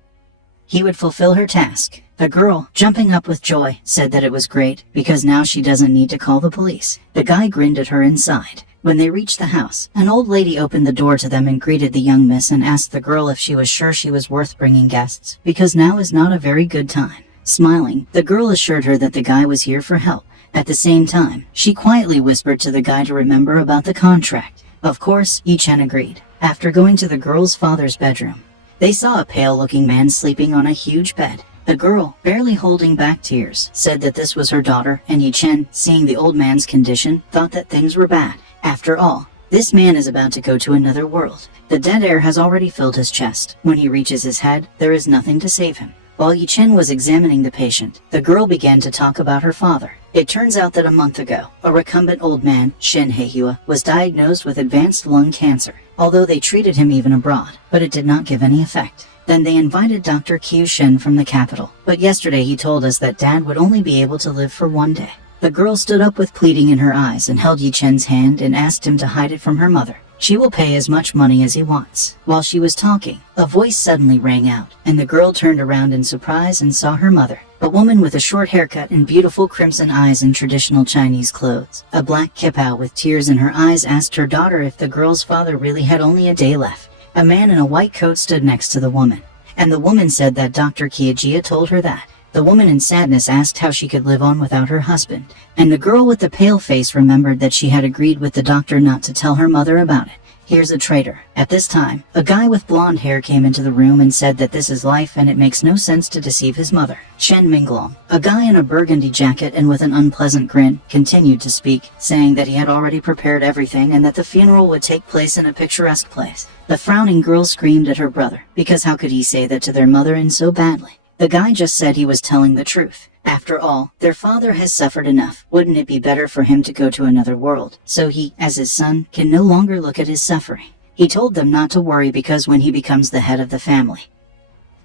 He would fulfill her task. The girl, jumping up with joy, said that it was great, because now she doesn't need to call the police. The guy grinned at her inside. When they reached the house, an old lady opened the door to them and greeted the young miss and asked the girl if she was sure she was worth bringing guests, because now is not a very good time. Smiling, the girl assured her that the guy was here for help. At the same time, she quietly whispered to the guy to remember about the contract. Of course, Yi Chen agreed. After going to the girl's father's bedroom, they saw a pale-looking man sleeping on a huge bed. The girl, barely holding back tears, said that this was her daughter, and Yi Chen, seeing the old man's condition, thought that things were bad. After all, this man is about to go to another world. The dead air has already filled his chest. When he reaches his head, there is nothing to save him. While Yi Chen was examining the patient, the girl began to talk about her father. It turns out that a month ago, a recumbent old man, Shen Heihua, was diagnosed with advanced lung cancer, although they treated him even abroad, but it did not give any effect. Then they invited Dr. Qiu Shen from the capital, but yesterday he told us that Dad would only be able to live for one day. The girl stood up with pleading in her eyes and held Yi Chen's hand and asked him to hide it from her mother. She will pay as much money as he wants. While she was talking, a voice suddenly rang out, and the girl turned around in surprise and saw her mother, a woman with a short haircut and beautiful crimson eyes in traditional Chinese clothes. A black kipao with tears in her eyes asked her daughter if the girl's father really had only a day left. A man in a white coat stood next to the woman, and the woman said that Dr. Qiajia told her that. The woman in sadness asked how she could live on without her husband, and the girl with the pale face remembered that she had agreed with the doctor not to tell her mother about it. Here's a traitor. At this time, a guy with blonde hair came into the room and said that this is life and it makes no sense to deceive his mother. Chen Minglong, a guy in a burgundy jacket and with an unpleasant grin, continued to speak, saying that he had already prepared everything and that the funeral would take place in a picturesque place. The frowning girl screamed at her brother, because how could he say that to their mother and so badly? The guy just said he was telling the truth. After all, their father has suffered enough. Wouldn't it be better for him to go to another world, so he, as his son, can no longer look at his suffering? He told them not to worry because when he becomes the head of the family,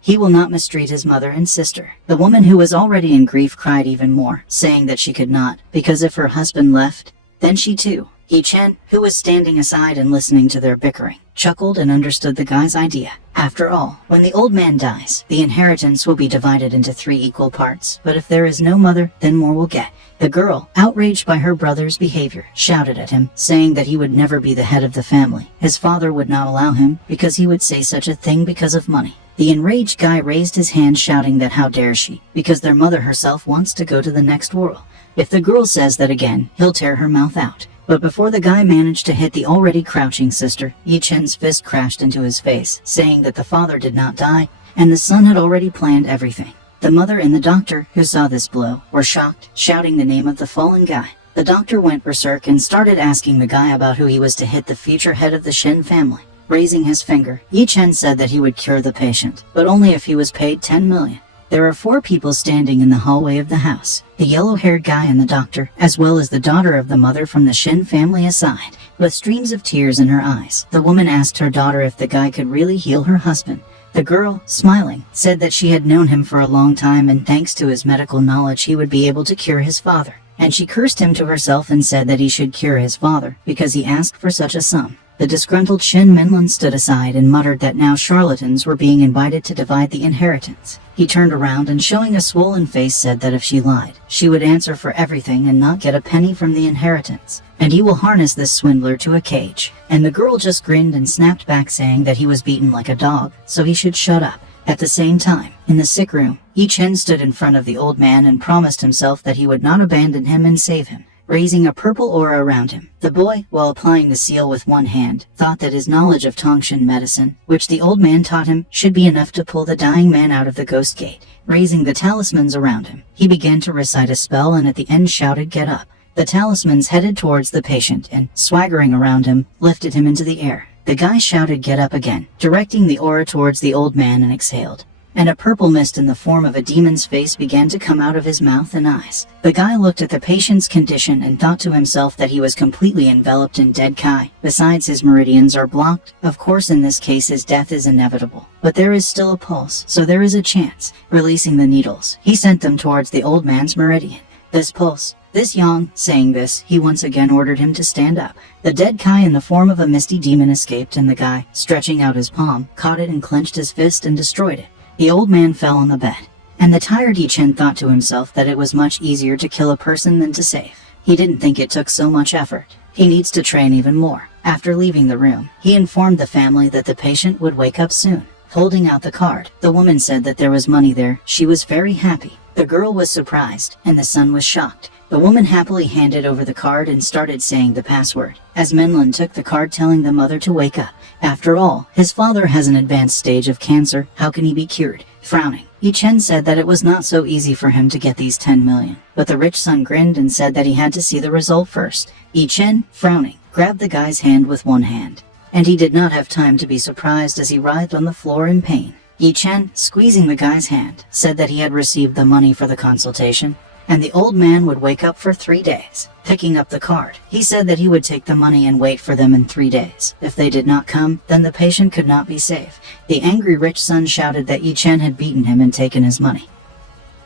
he will not mistreat his mother and sister. The woman who was already in grief cried even more, saying that she could not, because if her husband left, then she too. Yi Chen, who was standing aside and listening to their bickering, chuckled and understood the guy's idea. After all, when the old man dies, the inheritance will be divided into 3 equal parts, but if there is no mother, then more will get. The girl, outraged by her brother's behavior, shouted at him, saying that he would never be the head of the family. His father would not allow him, because he would say such a thing because of money. The enraged guy raised his hand shouting that how dare she, because their mother herself wants to go to the next world. If the girl says that again, he'll tear her mouth out. But before the guy managed to hit the already crouching sister, Yi Chen's fist crashed into his face, saying that the father did not die, and the son had already planned everything. The mother and the doctor, who saw this blow, were shocked, shouting the name of the fallen guy. The doctor went berserk and started asking the guy about who he was to hit the future head of the Shen family. Raising his finger, Yi Chen said that he would cure the patient, but only if he was paid 10 million. There are 4 people standing in the hallway of the house. The yellow-haired guy and the doctor, as well as the daughter of the mother from the Shen family aside. With streams of tears in her eyes, the woman asked her daughter if the guy could really heal her husband. The girl, smiling, said that she had known him for a long time and thanks to his medical knowledge he would be able to cure his father. And she cursed him to herself and said that he should cure his father because he asked for such a sum. The disgruntled Shen Minlun stood aside and muttered that now charlatans were being invited to divide the inheritance. He turned around and showing a swollen face said that if she lied, she would answer for everything and not get a penny from the inheritance. And he will harness this swindler to a cage. And the girl just grinned and snapped back saying that he was beaten like a dog, so he should shut up. At the same time, in the sick room, Yi Chen stood in front of the old man and promised himself that he would not abandon him and save him, raising a purple aura around him. The boy, while applying the seal with one hand, thought that his knowledge of Tongshan medicine, which the old man taught him, should be enough to pull the dying man out of the ghost gate. Raising the talismans around him, he began to recite a spell and at the end shouted, "Get up." The talismans headed towards the patient and, swaggering around him, lifted him into the air. The guy shouted, "Get up" again, directing the aura towards the old man and exhaled. And a purple mist in the form of a demon's face began to come out of his mouth and eyes. The guy looked at the patient's condition and thought to himself that he was completely enveloped in dead Kai. Besides, his meridians are blocked. Of course, in this case, his death is inevitable. But there is still a pulse, so there is a chance. Releasing the needles, he sent them towards the old man's meridian. This pulse, this yang. Saying this, he once again ordered him to stand up. The dead Kai in the form of a misty demon escaped and the guy, stretching out his palm, caught it and clenched his fist and destroyed it. The old man fell on the bed, and the tired Yi Chen thought to himself that it was much easier to kill a person than to save. He didn't think it took so much effort. He needs to train even more. After leaving the room, he informed the family that the patient would wake up soon. Holding out the card, the woman said that there was money there. She was very happy. The girl was surprised, and the son was shocked. The woman happily handed over the card and started saying the password, as Menlin took the card telling the mother to wake up. After all, his father has an advanced stage of cancer. How can he be cured? Frowning, Yi Chen said that it was not so easy for him to get these 10 million. But the rich son grinned and said that he had to see the result first. Yi Chen, frowning, grabbed the guy's hand with one hand. And he did not have time to be surprised as he writhed on the floor in pain. Yi Chen, squeezing the guy's hand, said that he had received the money for the consultation, and the old man would wake up for 3 days. Picking up the card, he said that he would take the money and wait for them in 3 days. If they did not come, then the patient could not be safe. The angry rich son shouted that Yi Chen had beaten him and taken his money.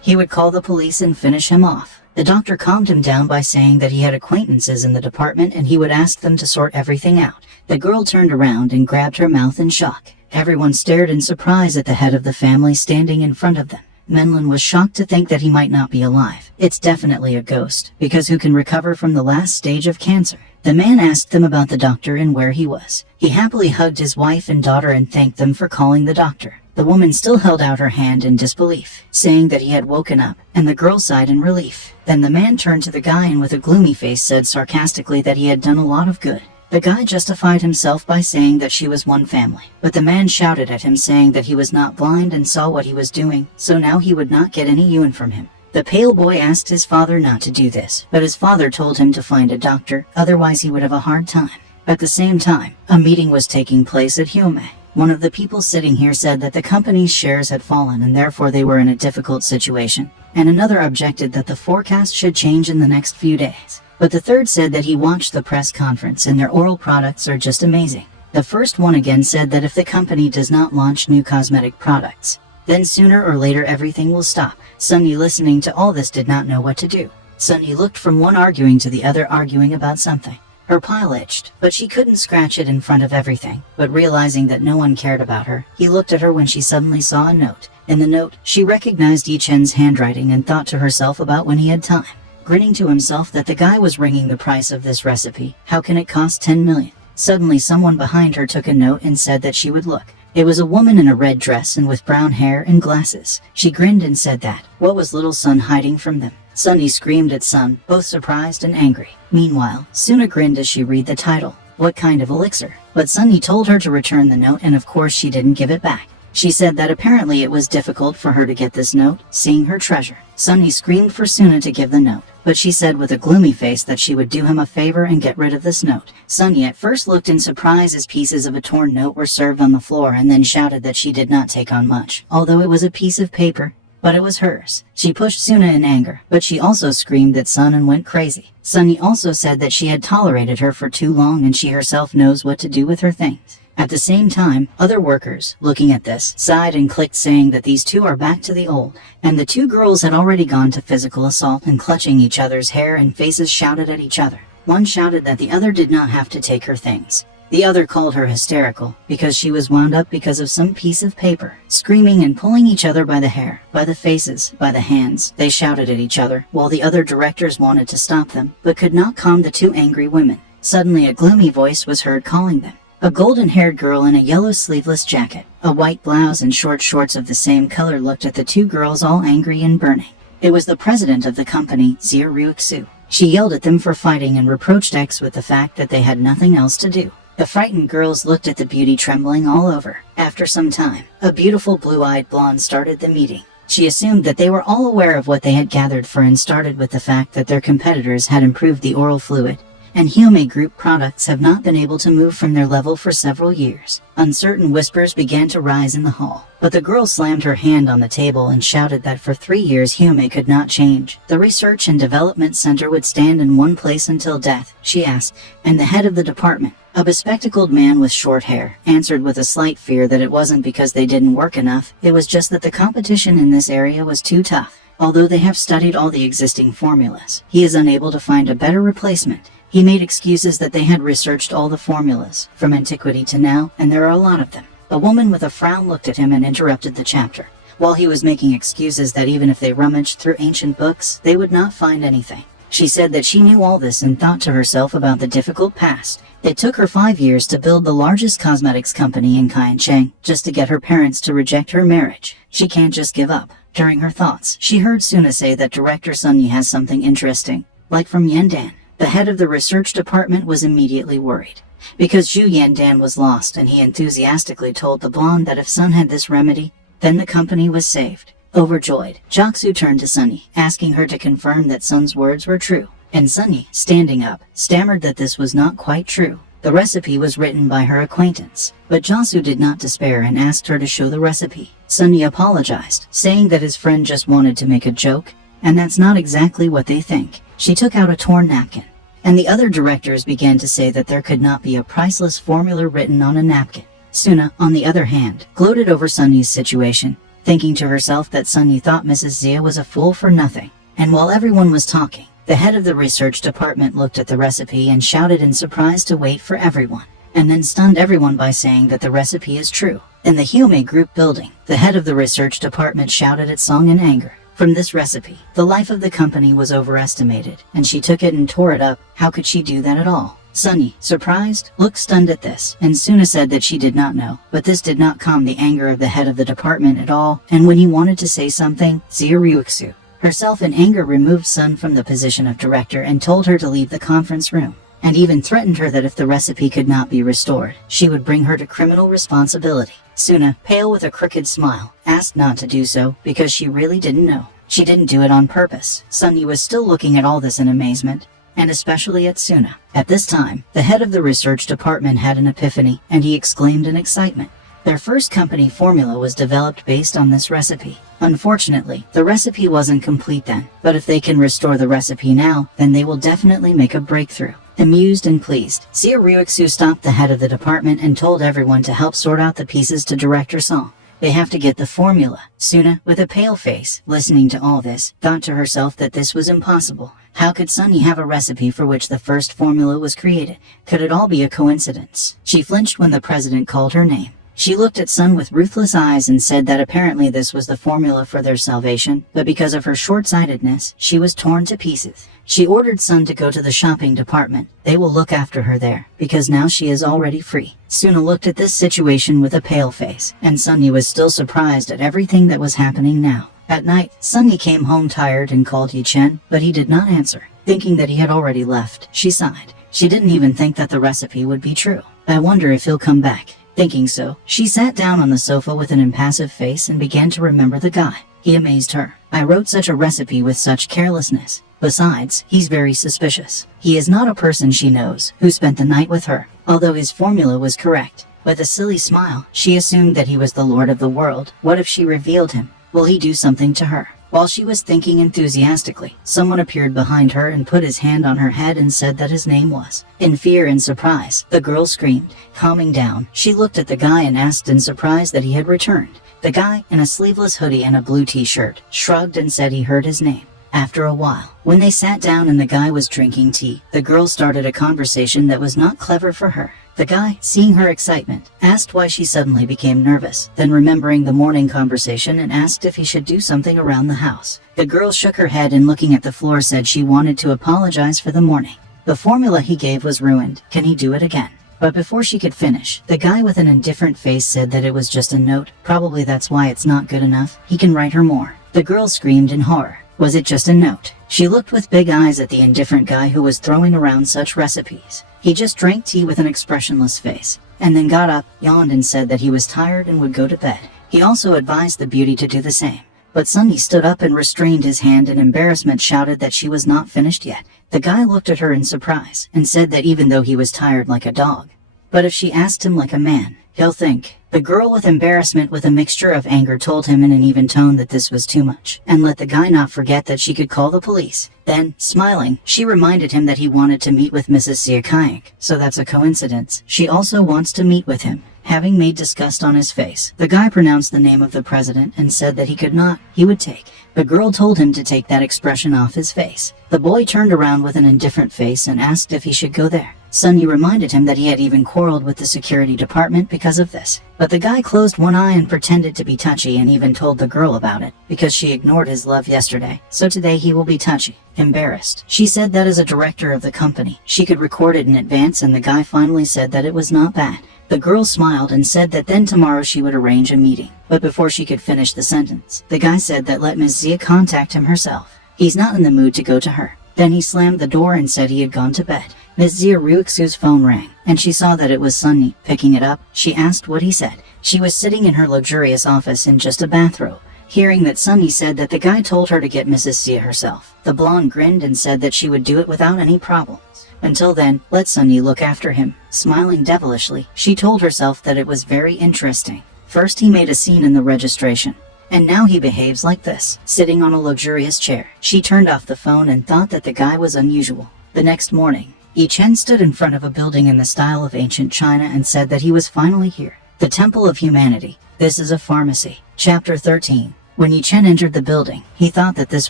He would call the police and finish him off. The doctor calmed him down by saying that he had acquaintances in the department and he would ask them to sort everything out. The girl turned around and grabbed her mouth in shock. Everyone stared in surprise at the head of the family standing in front of them. Menlin was shocked to think that he might not be alive. It's definitely a ghost, because who can recover from the last stage of cancer? The man asked them about the doctor and where he was. He happily hugged his wife and daughter and thanked them for calling the doctor. The woman still held out her hand in disbelief, saying that he had woken up, and the girl sighed in relief. Then the man turned to the guy and with a gloomy face said sarcastically that he had done a lot of good. The guy justified himself by saying that she was one family, but the man shouted at him saying that he was not blind and saw what he was doing, so now he would not get any yuan from him. The pale boy asked his father not to do this, but his father told him to find a doctor, otherwise he would have a hard time. At the same time, a meeting was taking place at Hume. One of the people sitting here said that the company's shares had fallen and therefore they were in a difficult situation, and another objected that the forecast should change in the next few days. But the third said that he watched the press conference and their oral products are just amazing. The first one again said that if the company does not launch new cosmetic products, then sooner or later everything will stop. Sunny, listening to all this, did not know what to do. Sunny looked from one arguing to the other arguing about something. Her pile itched, but she couldn't scratch it in front of everything. But realizing that no one cared about her, he looked at her when she suddenly saw a note. In the note, she recognized Yi Chen's handwriting and thought to herself about when he had time. Grinning to himself that the guy was ringing the price of this recipe. How can it cost 10 million? Suddenly someone behind her took a note and said that she would look. It was a woman in a red dress and with brown hair and glasses. She grinned and said that, what was little Sun hiding from them? Sunny screamed at Sun, both surprised and angry. Meanwhile, Suna grinned as she read the title. What kind of elixir? But Sunny told her to return the note and of course she didn't give it back. She said that apparently it was difficult for her to get this note, seeing her treasure. Sunny screamed for Suna to give the note, but she said with a gloomy face that she would do him a favor and get rid of this note. Sunny at first looked in surprise as pieces of a torn note were served on the floor and then shouted that she did not take on much, although it was a piece of paper, but it was hers. She pushed Suna in anger, but she also screamed at Sun and went crazy. Sunny also said that she had tolerated her for too long and she herself knows what to do with her things. At the same time, other workers, looking at this, sighed and clicked saying that these two are back to the old, and the two girls had already gone to physical assault and clutching each other's hair and faces shouted at each other. One shouted that the other did not have to take her things. The other called her hysterical, because she was wound up because of some piece of paper. Screaming and pulling each other by the hair, by the faces, by the hands, they shouted at each other, while the other directors wanted to stop them, but could not calm the two angry women. Suddenly a gloomy voice was heard calling them. A golden-haired girl in a yellow sleeveless jacket, a white blouse and short shorts of the same color looked at the two girls all angry and burning. It was the president of the company, Xie Ruixu. She yelled at them for fighting and reproached X with the fact that they had nothing else to do. The frightened girls looked at the beauty trembling all over. After some time, a beautiful blue-eyed blonde started the meeting. She assumed that they were all aware of what they had gathered for and started with the fact that their competitors had improved the oral fluid, and Hume Group products have not been able to move from their level for several years. Uncertain whispers began to rise in the hall, but the girl slammed her hand on the table and shouted that for 3 years Hume could not change. The Research and Development Center would stand in one place until death, she asked, and the head of the department, a bespectacled man with short hair, answered with a slight fear that it wasn't because they didn't work enough, it was just that the competition in this area was too tough. Although they have studied all the existing formulas, he is unable to find a better replacement. He made excuses that they had researched all the formulas, from antiquity to now, and there are a lot of them. A woman with a frown looked at him and interrupted the chapter. While he was making excuses that even if they rummaged through ancient books, they would not find anything. She said that she knew all this and thought to herself about the difficult past. It took her 5 years to build the largest cosmetics company in Kaiyuan, just to get her parents to reject her marriage. She can't just give up. During her thoughts, she heard Suna say that Director Sunny has something interesting, like from Yandan. The head of the research department was immediately worried, because Zhu Yandan was lost and he enthusiastically told the blonde that if Sun had this remedy, then the company was saved. Overjoyed, Jiaxu turned to Sunny, asking her to confirm that Sun's words were true, and Sunny, standing up, stammered that this was not quite true. The recipe was written by her acquaintance, but Jiaxu did not despair and asked her to show the recipe. Sunny apologized, saying that his friend just wanted to make a joke, and that's not exactly what they think. She took out a torn napkin, and the other directors began to say that there could not be a priceless formula written on a napkin. Suna, on the other hand, gloated over Sunny's situation, thinking to herself that Sunny thought Mrs. Xia was a fool for nothing. And while everyone was talking, the head of the research department looked at the recipe and shouted in surprise to wait for everyone, and then stunned everyone by saying that the recipe is true. In the Hume Group building, the head of the research department shouted at Song in anger. From this recipe, the life of the company was overestimated, and she took it and tore it up. How could she do that at all? Sunny, surprised, looked stunned at this, and Suna said that she did not know, but this did not calm the anger of the head of the department at all, and when he wanted to say something, Xie Ruixu herself in anger removed Sun from the position of director and told her to leave the conference room. and even threatened her that if the recipe could not be restored, she would bring her to criminal responsibility. Suna, pale with a crooked smile, asked not to do so because she really didn't know. She didn't do it on purpose. Sunny was still looking at all this in amazement, and especially at Suna. At this time, the head of the research department had an epiphany, and he exclaimed in excitement. Their first company formula was developed based on this recipe. Unfortunately, the recipe wasn't complete then, but if they can restore the recipe now, then they will definitely make a breakthrough. Amused and pleased, Xia Ruixu stopped the head of the department and told everyone to help sort out the pieces to Director Song. They have to get the formula. Suna, with a pale face, listening to all this, thought to herself that this was impossible. How could Sunny have a recipe for which the first formula was created? Could it all be a coincidence? She flinched when the president called her name. She looked at Sun with ruthless eyes and said that apparently this was the formula for their salvation, but because of her short-sightedness, she was torn to pieces. She ordered Sun to go to the shopping department. They will look after her there, because now she is already free. Suna looked at this situation with a pale face, and Sunny was still surprised at everything that was happening now. At night, Sunny came home tired and called Yi Chen, but he did not answer. Thinking that he had already left, she sighed. She didn't even think that the recipe would be true. I wonder if he'll come back. Thinking so, she sat down on the sofa with an impassive face and began to remember the guy. He amazed her. I wrote such a recipe with such carelessness. Besides, he's very suspicious. He is not a person she knows, who spent the night with her, although his formula was correct. With a silly smile, she assumed that he was the Lord of the world. What if she revealed him? Will he do something to her? While she was thinking enthusiastically, someone appeared behind her and put his hand on her head and said that his name was. In fear and surprise, the girl screamed. Calming down, she looked at the guy and asked in surprise that he had returned. The guy, in a sleeveless hoodie and a blue t-shirt, shrugged and said he heard his name. After a while, when they sat down and the guy was drinking tea, the girl started a conversation that was not clever for her. The guy, seeing her excitement, asked why she suddenly became nervous, then remembering the morning conversation and asked if he should do something around the house. The girl shook her head and looking at the floor said she wanted to apologize for the morning. The formula he gave was ruined. Can he do it again? But before she could finish, the guy with an indifferent face said that it was just a note. Probably that's why it's not good enough. He can write her more. The girl screamed in horror. Was it just a note? She looked with big eyes at the indifferent guy who was throwing around such recipes. He just drank tea with an expressionless face, and then got up, yawned and said that he was tired and would go to bed. He also advised the beauty to do the same. But Sunny stood up and restrained his hand in embarrassment, shouted that she was not finished yet. The guy looked at her in surprise, and said that even though he was tired like a dog, but if she asked him like a man, he'll think. The girl with embarrassment with a mixture of anger told him in an even tone that this was too much, and let the guy not forget that she could call the police. Then, smiling, she reminded him that he wanted to meet with Mrs. Siakayak, so that's a coincidence. She also wants to meet with him. Having made disgust on his face, the guy pronounced the name of the president and said that he could not, he would take. The girl told him to take that expression off his face. The boy turned around with an indifferent face and asked if he should go there. Sunny reminded him that he had even quarreled with the security department because of this. But the guy closed one eye and pretended to be touchy and even told the girl about it, because she ignored his love yesterday. So today he will be touchy. Embarrassed, she said that as a director of the company, she could record it in advance, and the guy finally said that it was not bad. The girl smiled and said that then tomorrow she would arrange a meeting. But before she could finish the sentence, the guy said that let Ms. Xia contact him herself. He's not in the mood to go to her. Then he slammed the door and said he had gone to bed. Ms. Xia Ruixu's phone rang, and she saw that it was Sunny. Picking it up, she asked what he said. She was sitting in her luxurious office in just a bathrobe. Hearing that Sunny said that the guy told her to get Mrs. Xia herself, the blonde grinned and said that she would do it without any problems. Until then, let Sunny look after him. Smiling devilishly, she told herself that it was very interesting. First he made a scene in the registration, and now he behaves like this, sitting on a luxurious chair. She turned off the phone and thought that the guy was unusual. The next morning, Yi Chen stood in front of a building in the style of ancient China and said that he was finally here. The Temple of Humanity. This is a pharmacy. Chapter 13. When Yi Chen entered the building, he thought that this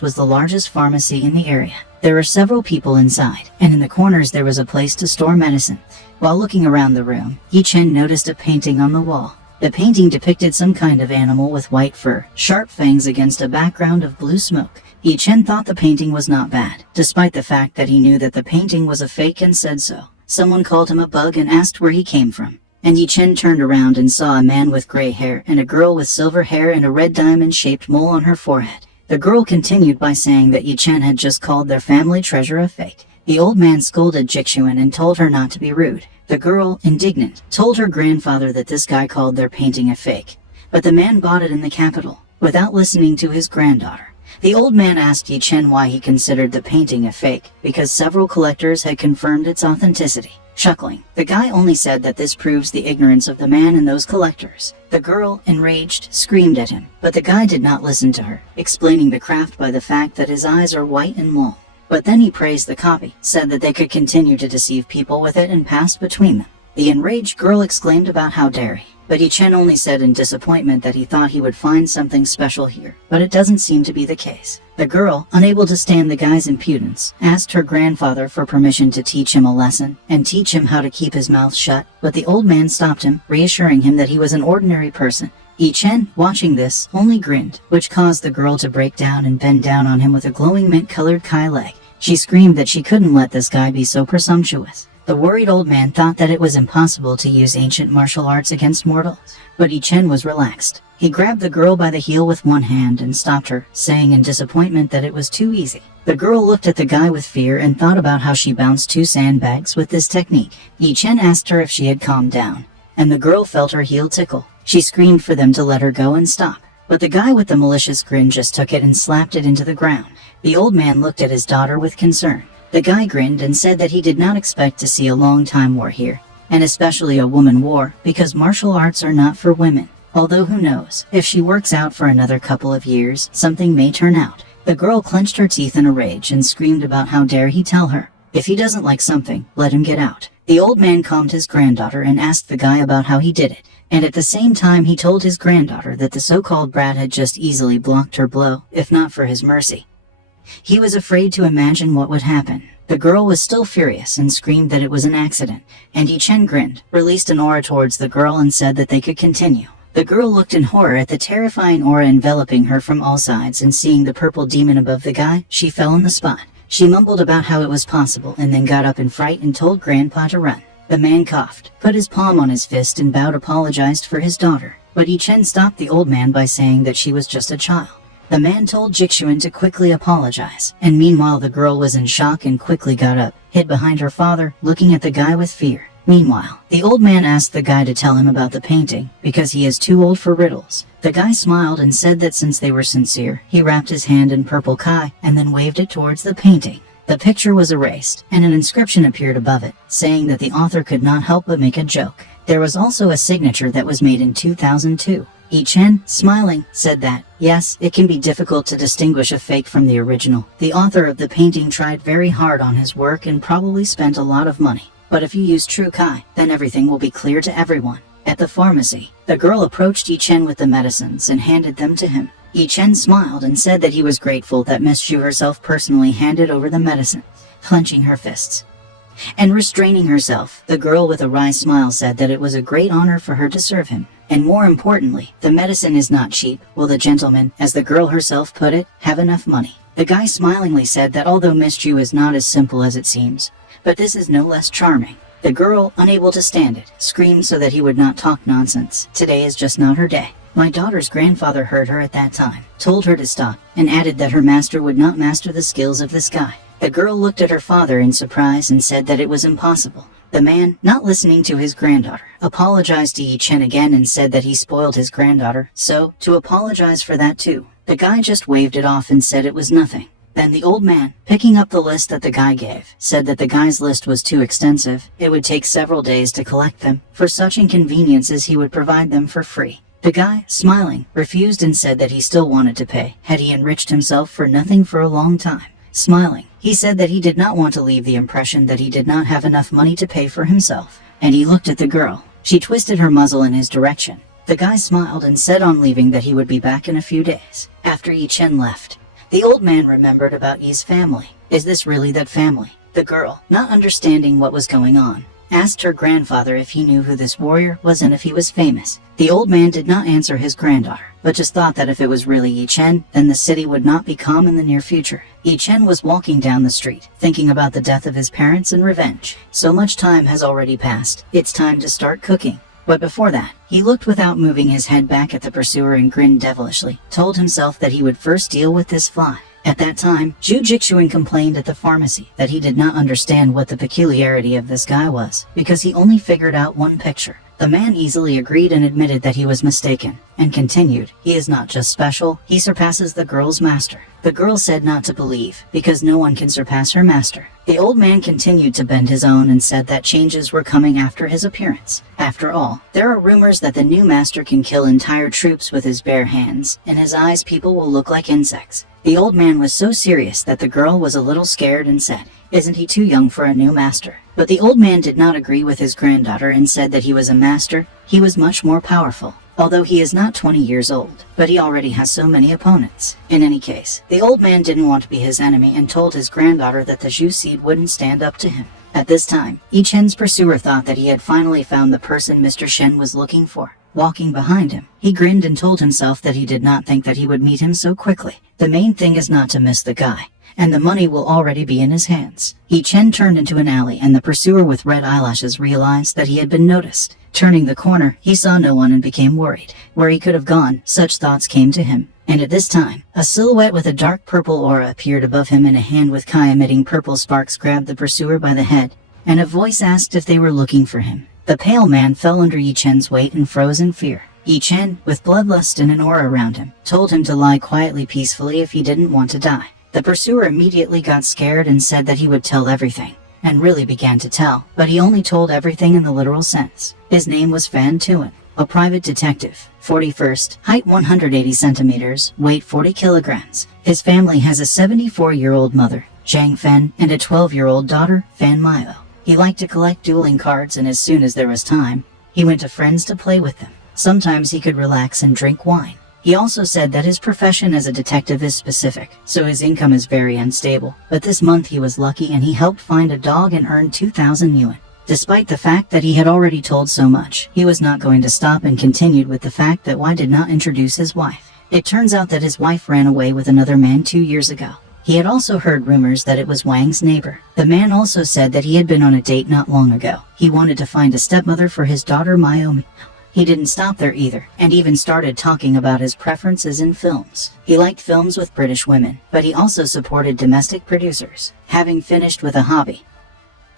was the largest pharmacy in the area. There were several people inside, and in the corners there was a place to store medicine. While looking around the room, Yi Chen noticed a painting on the wall. The painting depicted some kind of animal with white fur, sharp fangs against a background of blue smoke. Yi Chen thought the painting was not bad, despite the fact that he knew that the painting was a fake and said so. Someone called him a bug and asked where he came from. And Yi Chen turned around and saw a man with gray hair and a girl with silver hair and a red diamond-shaped mole on her forehead. The girl continued by saying that Yi Chen had just called their family treasure a fake. The old man scolded Jixuan and told her not to be rude. The girl, indignant, told her grandfather that this guy called their painting a fake. But the man bought it in the capital, without listening to his granddaughter. The old man asked Yi Chen why he considered the painting a fake, because several collectors had confirmed its authenticity. Chuckling, the guy only said that this proves the ignorance of the man and those collectors. The girl, enraged, screamed at him, but the guy did not listen to her, explaining the craft by the fact that his eyes are white and mole. But then he praised the copy, said that they could continue to deceive people with it and passed between them. The enraged girl exclaimed about how dare he, but Yi Chen only said in disappointment that he thought he would find something special here, but it doesn't seem to be the case. The girl, unable to stand the guy's impudence, asked her grandfather for permission to teach him a lesson and teach him how to keep his mouth shut, but the old man stopped him, reassuring him that he was an ordinary person. Yi Chen, watching this, only grinned, which caused the girl to break down and bend down on him with a glowing mint-colored Kai leg. She screamed that she couldn't let this guy be so presumptuous. The worried old man thought that it was impossible to use ancient martial arts against mortals, but Yi Chen was relaxed. He grabbed the girl by the heel with one hand and stopped her, saying in disappointment that it was too easy. The girl looked at the guy with fear and thought about how she bounced 2 sandbags with this technique. Yi Chen asked her if she had calmed down, and the girl felt her heel tickle. She screamed for them to let her go and stop, but the guy with the malicious grin just took it and slapped it into the ground. The old man looked at his daughter with concern. The guy grinned and said that he did not expect to see a long-time war here, and especially a woman war, because martial arts are not for women. Although who knows, if she works out for another couple of years, something may turn out. The girl clenched her teeth in a rage and screamed about how dare he tell her. If he doesn't like something, let him get out. The old man calmed his granddaughter and asked the guy about how he did it, and at the same time he told his granddaughter that the so-called brat had just easily blocked her blow, if not for his mercy. He was afraid to imagine what would happen. The girl was still furious and screamed that it was an accident, and Yi Chen grinned, released an aura towards the girl and said that they could continue. The girl looked in horror at the terrifying aura enveloping her from all sides, and seeing the purple demon above the guy, she fell on the spot. She mumbled about how it was possible and then got up in fright and told Grandpa to run. The man coughed, put his palm on his fist and bowed, apologized for his daughter, but Yi Chen stopped the old man by saying that she was just a child. The man told Jixuan to quickly apologize, and meanwhile the girl was in shock and quickly got up, hid behind her father, looking at the guy with fear. Meanwhile, the old man asked the guy to tell him about the painting, because he is too old for riddles. The guy smiled and said that since they were sincere, he wrapped his hand in purple Kai and then waved it towards the painting. The picture was erased, and an inscription appeared above it, saying that the author could not help but make a joke. There was also a signature that was made in 2002. Yi Chen, smiling, said that, yes, it can be difficult to distinguish a fake from the original. The author of the painting tried very hard on his work and probably spent a lot of money. But if you use true Kai, then everything will be clear to everyone. At the pharmacy, the girl approached Yi Chen with the medicines and handed them to him. Yi Chen smiled and said that he was grateful that Miss Zhu herself personally handed over the medicine, clenching her fists and restraining herself. The girl with a wry smile said that it was a great honor for her to serve him. And more importantly, the medicine is not cheap. Will the gentleman, as the girl herself put it, have enough money? The guy smilingly said that although Miss Zhu is not as simple as it seems, but this is no less charming. The girl, unable to stand it, screamed so that he would not talk nonsense. Today is just not her day. My daughter's grandfather heard her at that time, told her to stop, and added that her master would not master the skills of this guy. The girl looked at her father in surprise and said that it was impossible. The man, not listening to his granddaughter, apologized to Yi Chen again and said that he spoiled his granddaughter, so, to apologize for that too. The guy just waved it off and said it was nothing. Then the old man, picking up the list that the guy gave, said that the guy's list was too extensive. It would take several days to collect them. For such inconveniences he would provide them for free. The guy, smiling, refused and said that he still wanted to pay, had he enriched himself for nothing for a long time. Smiling, he said that he did not want to leave the impression that he did not have enough money to pay for himself. And he looked at the girl. She twisted her muzzle in his direction. The guy smiled and said on leaving that he would be back in a few days. After Yi Chen left, the old man remembered about Yi's family. Is this really that family? The girl, not understanding what was going on, asked her grandfather if he knew who this warrior was and if he was famous. The old man did not answer his granddaughter, but just thought that if it was really Yi Chen, then the city would not be calm in the near future. Yi Chen was walking down the street, thinking about the death of his parents and revenge. So much time has already passed. It's time to start cooking. But before that, he looked without moving his head back at the pursuer and grinned devilishly, told himself that he would first deal with this fly. At that time, Zhu Jixuan complained at the pharmacy that he did not understand what the peculiarity of this guy was, because he only figured out one picture. The man easily agreed and admitted that he was mistaken, and continued, "He is not just special, he surpasses the girl's master." The girl said not to believe, because no one can surpass her master. The old man continued to bend his own and said that changes were coming after his appearance. After all, there are rumors that the new master can kill entire troops with his bare hands. In his eyes, people will look like insects. The old man was so serious that the girl was a little scared and said, "Isn't he too young for a new master?" But the old man did not agree with his granddaughter and said that he was a master. He was much more powerful, although he is not 20 years old, but he already has so many opponents. In any case, the old man didn't want to be his enemy and told his granddaughter that the Zhu seed wouldn't stand up to him. At this time, Yi Chen's pursuer thought that he had finally found the person Mr. Shen was looking for. Walking behind him, he grinned and told himself that he did not think that he would meet him so quickly. The main thing is not to miss the guy, and the money will already be in his hands. Yi Chen turned into an alley, and the pursuer with red eyelashes realized that he had been noticed. Turning the corner, he saw no one and became worried. Where he could have gone, such thoughts came to him. And at this time, a silhouette with a dark purple aura appeared above him, and a hand with emitting purple sparks grabbed the pursuer by the head, and a voice asked if they were looking for him. The pale man fell under Yi Chen's weight and froze in fear. Yi Chen, with bloodlust and an aura around him, told him to lie quietly peacefully if he didn't want to die. The pursuer immediately got scared and said that he would tell everything, and really began to tell, but he only told everything in the literal sense. His name was Fan Tuan, a private detective, 41st, height 180 centimeters, weight 40 kilograms. His family has a 74-year-old mother, Zhang Fen, and a 12-year-old daughter, Fan Mayo. He liked to collect dueling cards, and as soon as there was time, he went to friends to play with them. Sometimes he could relax and drink wine. He also said that his profession as a detective is specific, so his income is very unstable. But this month he was lucky and he helped find a dog and earned 2,000 yuan. Despite the fact that he had already told so much, he was not going to stop and continued with the fact that Wei did not introduce his wife. It turns out that his wife ran away with another man 2 years ago. He had also heard rumors that it was Wang's neighbor. The man also said that he had been on a date not long ago. He wanted to find a stepmother for his daughter Mayumi. He didn't stop there either, and even started talking about his preferences in films. He liked films with British women, but he also supported domestic producers. Having finished with a hobby,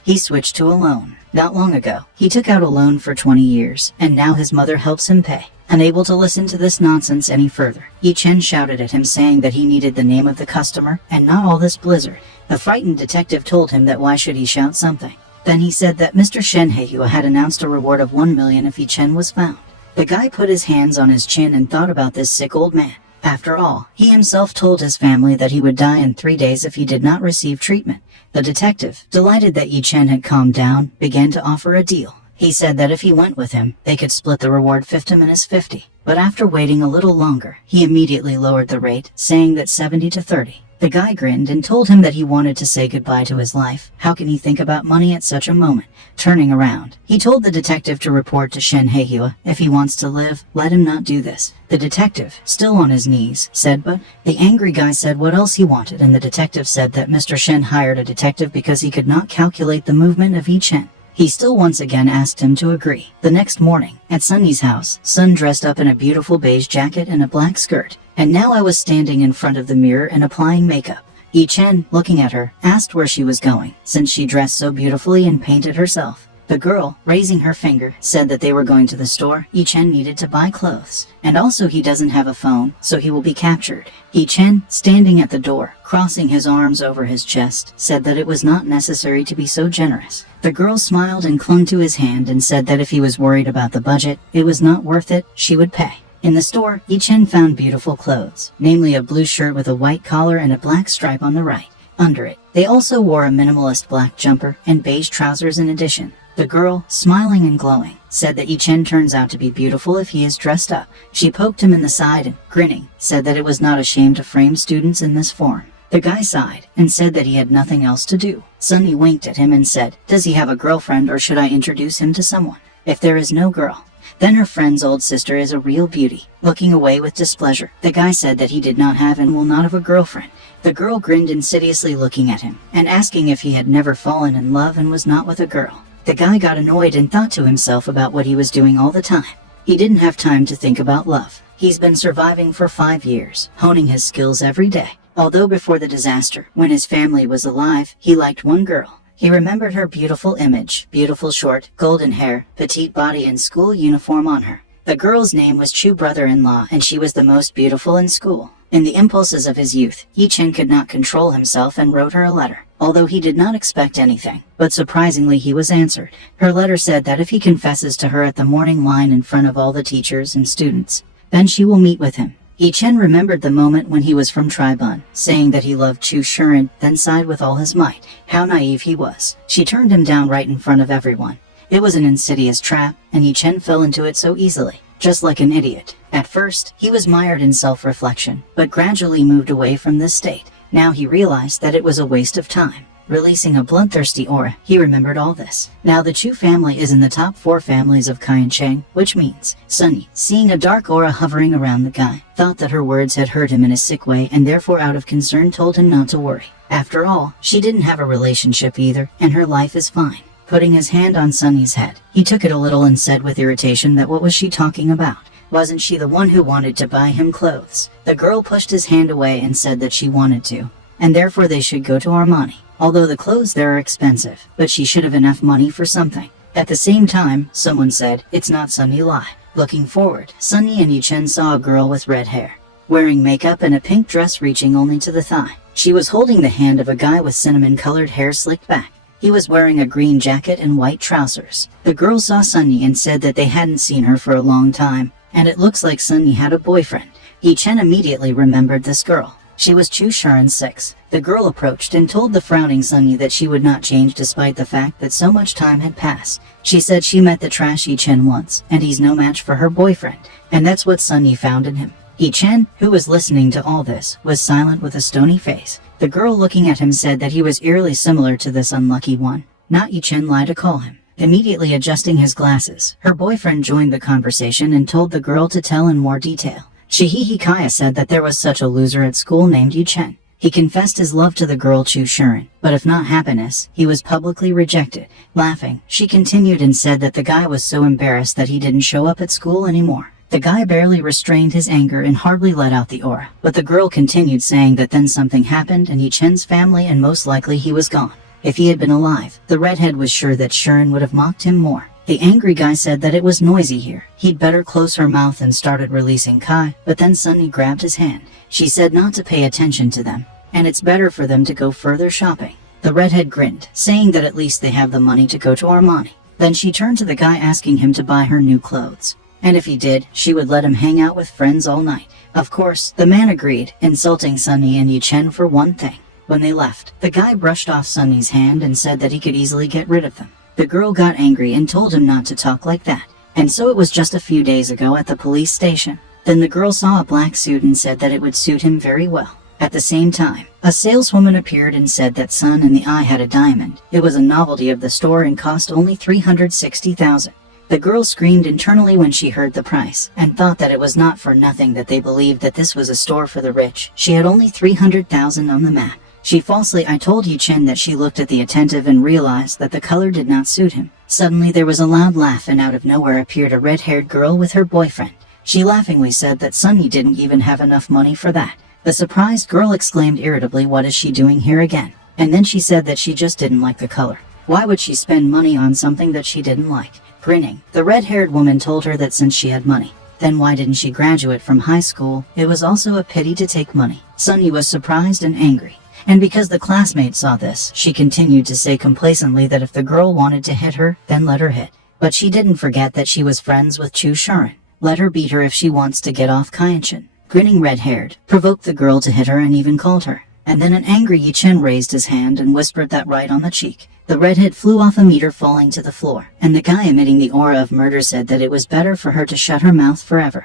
he switched to a loan. Not long ago, he took out a loan for 20 years, and now his mother helps him pay. Unable to listen to this nonsense any further, Yi Chen shouted at him saying that he needed the name of the customer, and not all this blizzard. The frightened detective told him that why should he shout something. Then he said that Mr. Shen Heihua had announced a reward of 1 million if Yi Chen was found. The guy put his hands on his chin and thought about this sick old man. After all, he himself told his family that he would die in 3 days if he did not receive treatment. The detective, delighted that Yi Chen had calmed down, began to offer a deal. He said that if he went with him, they could split the reward 50-50. But after waiting a little longer, he immediately lowered the rate, saying that 70-30. The guy grinned and told him that he wanted to say goodbye to his life. How can he think about money at such a moment? Turning around, he told the detective to report to Shen Heihua. If he wants to live, let him not do this. The detective, still on his knees, said but. The angry guy said what else he wanted, and the detective said that Mr. Shen hired a detective because he could not calculate the movement of Yi Chen. He still once again asked him to agree. The next morning, at Sunny's house, Sun dressed up in a beautiful beige jacket and a black skirt. And now I was standing in front of the mirror and applying makeup. Yi Chen, looking at her, asked where she was going, since she dressed so beautifully and painted herself. The girl, raising her finger, said that they were going to the store. Yi Chen needed to buy clothes. And also he doesn't have a phone, so he will be captured. Yi Chen, standing at the door, crossing his arms over his chest, said that it was not necessary to be so generous. The girl smiled and clung to his hand and said that if he was worried about the budget, it was not worth it, she would pay. In the store, Yi Chen found beautiful clothes, namely a blue shirt with a white collar and a black stripe on the right. Under it, they also wore a minimalist black jumper and beige trousers in addition. The girl, smiling and glowing, said that Yi Chen turns out to be beautiful if he is dressed up. She poked him in the side and, grinning, said that it was not a shame to frame students in this form. The guy sighed and said that he had nothing else to do. Sunny winked at him and said, "Does he have a girlfriend or should I introduce him to someone? If there is no girl, then her friend's old sister is a real beauty." Looking away with displeasure, the guy said that he did not have and will not have a girlfriend. The girl grinned insidiously looking at him and asking if he had never fallen in love and was not with a girl. The guy got annoyed and thought to himself about what he was doing all the time. He didn't have time to think about love. He's been surviving for 5 years, honing his skills every day. Although before the disaster, when his family was alive, he liked one girl. He remembered her beautiful image, beautiful short, golden hair, petite body and school uniform on her. The girl's name was Chu brother-in-law and she was the most beautiful in school. In the impulses of his youth, Yi Chen could not control himself and wrote her a letter. Although he did not expect anything, but surprisingly he was answered. Her letter said that if he confesses to her at the morning line in front of all the teachers and students, then she will meet with him. Yi Chen remembered the moment when he was from Tribun, saying that he loved Chu Shuren, then sighed with all his might. How naive he was. She turned him down right in front of everyone. It was an insidious trap, and Yi Chen fell into it so easily, just like an idiot. At first, he was mired in self-reflection, but gradually moved away from this state. Now he realized that it was a waste of time. Releasing a bloodthirsty aura, he remembered all this. Now the Chu family is in the top 4 families of Qiancheng, which means Sunny, seeing a dark aura hovering around the guy, thought that her words had hurt him in a sick way and therefore out of concern told him not to worry. After all, she didn't have a relationship either, and her life is fine. Putting his hand on Sunny's head, he took it a little and said with irritation that what was she talking about? Wasn't she the one who wanted to buy him clothes? The girl pushed his hand away and said that she wanted to, and therefore they should go to Armani. Although the clothes there are expensive, but she should have enough money for something. At the same time, someone said, it's not Sunny Lai. Looking forward, Sunny and Yi Chen saw a girl with red hair, wearing makeup and a pink dress reaching only to the thigh. She was holding the hand of a guy with cinnamon-colored hair slicked back. He was wearing a green jacket and white trousers. The girl saw Sunny and said that they hadn't seen her for a long time, and it looks like Sunny had a boyfriend. Yi Chen immediately remembered this girl. She was Chu Shuren's 6. The girl approached and told the frowning Sunny that she would not change despite the fact that so much time had passed. She said she met the trash Yi Chen once, and he's no match for her boyfriend, and that's what Sunny found in him. Yi Chen, who was listening to all this, was silent with a stony face. The girl looking at him said that he was eerily similar to this unlucky one. Not Yi Chen Lai to call him. Immediately adjusting his glasses, her boyfriend joined the conversation and told the girl to tell in more detail. Shihihi Kaya said that there was such a loser at school named Yi Chen. He confessed his love to the girl Chu Shuren, but if not happiness, he was publicly rejected. Laughing, she continued and said that the guy was so embarrassed that he didn't show up at school anymore. The guy barely restrained his anger and hardly let out the aura, but the girl continued saying that then something happened and Yi Chen's family and most likely he was gone. If he had been alive, the redhead was sure that Shuren would have mocked him more. The angry guy said that it was noisy here. He'd better close her mouth and started releasing Kai, but then Sunny grabbed his hand. She said not to pay attention to them, and it's better for them to go further shopping. The redhead grinned, saying that at least they have the money to go to Armani. Then she turned to the guy asking him to buy her new clothes. And if he did, she would let him hang out with friends all night. Of course, the man agreed, insulting Sunny and Yi Chen for one thing. When they left, the guy brushed off Sunny's hand and said that he could easily get rid of them. The girl got angry and told him not to talk like that. And so it was just a few days ago at the police station. Then the girl saw a black suit and said that it would suit him very well. At the same time, a saleswoman appeared and said that Sun in the Eye had a diamond. It was a novelty of the store and cost only 360,000. The girl screamed internally when she heard the price, and thought that it was not for nothing that they believed that this was a store for the rich. She had only 300,000 on the map. She falsely told Yi Chen that she looked at the attentive and realized that the color did not suit him. Suddenly there was a loud laugh and out of nowhere appeared a red-haired girl with her boyfriend. She laughingly said that Sunny didn't even have enough money for that. The surprised girl exclaimed irritably, what is she doing here again? And then she said that she just didn't like the color. Why would she spend money on something that she didn't like? Grinning, the red-haired woman told her that since she had money, then why didn't she graduate from high school? It was also a pity to take money. Sunny was surprised and angry. And because the classmate saw this, she continued to say complacently that if the girl wanted to hit her, then let her hit. But she didn't forget that she was friends with Chu Shuren. Let her beat her if she wants to get off Qiancheng. Grinning red-haired, provoked the girl to hit her and even called her. And then an angry Yi Chen raised his hand and whispered that right on the cheek. The redhead flew off a meter falling to the floor, and the guy emitting the aura of murder said that it was better for her to shut her mouth forever.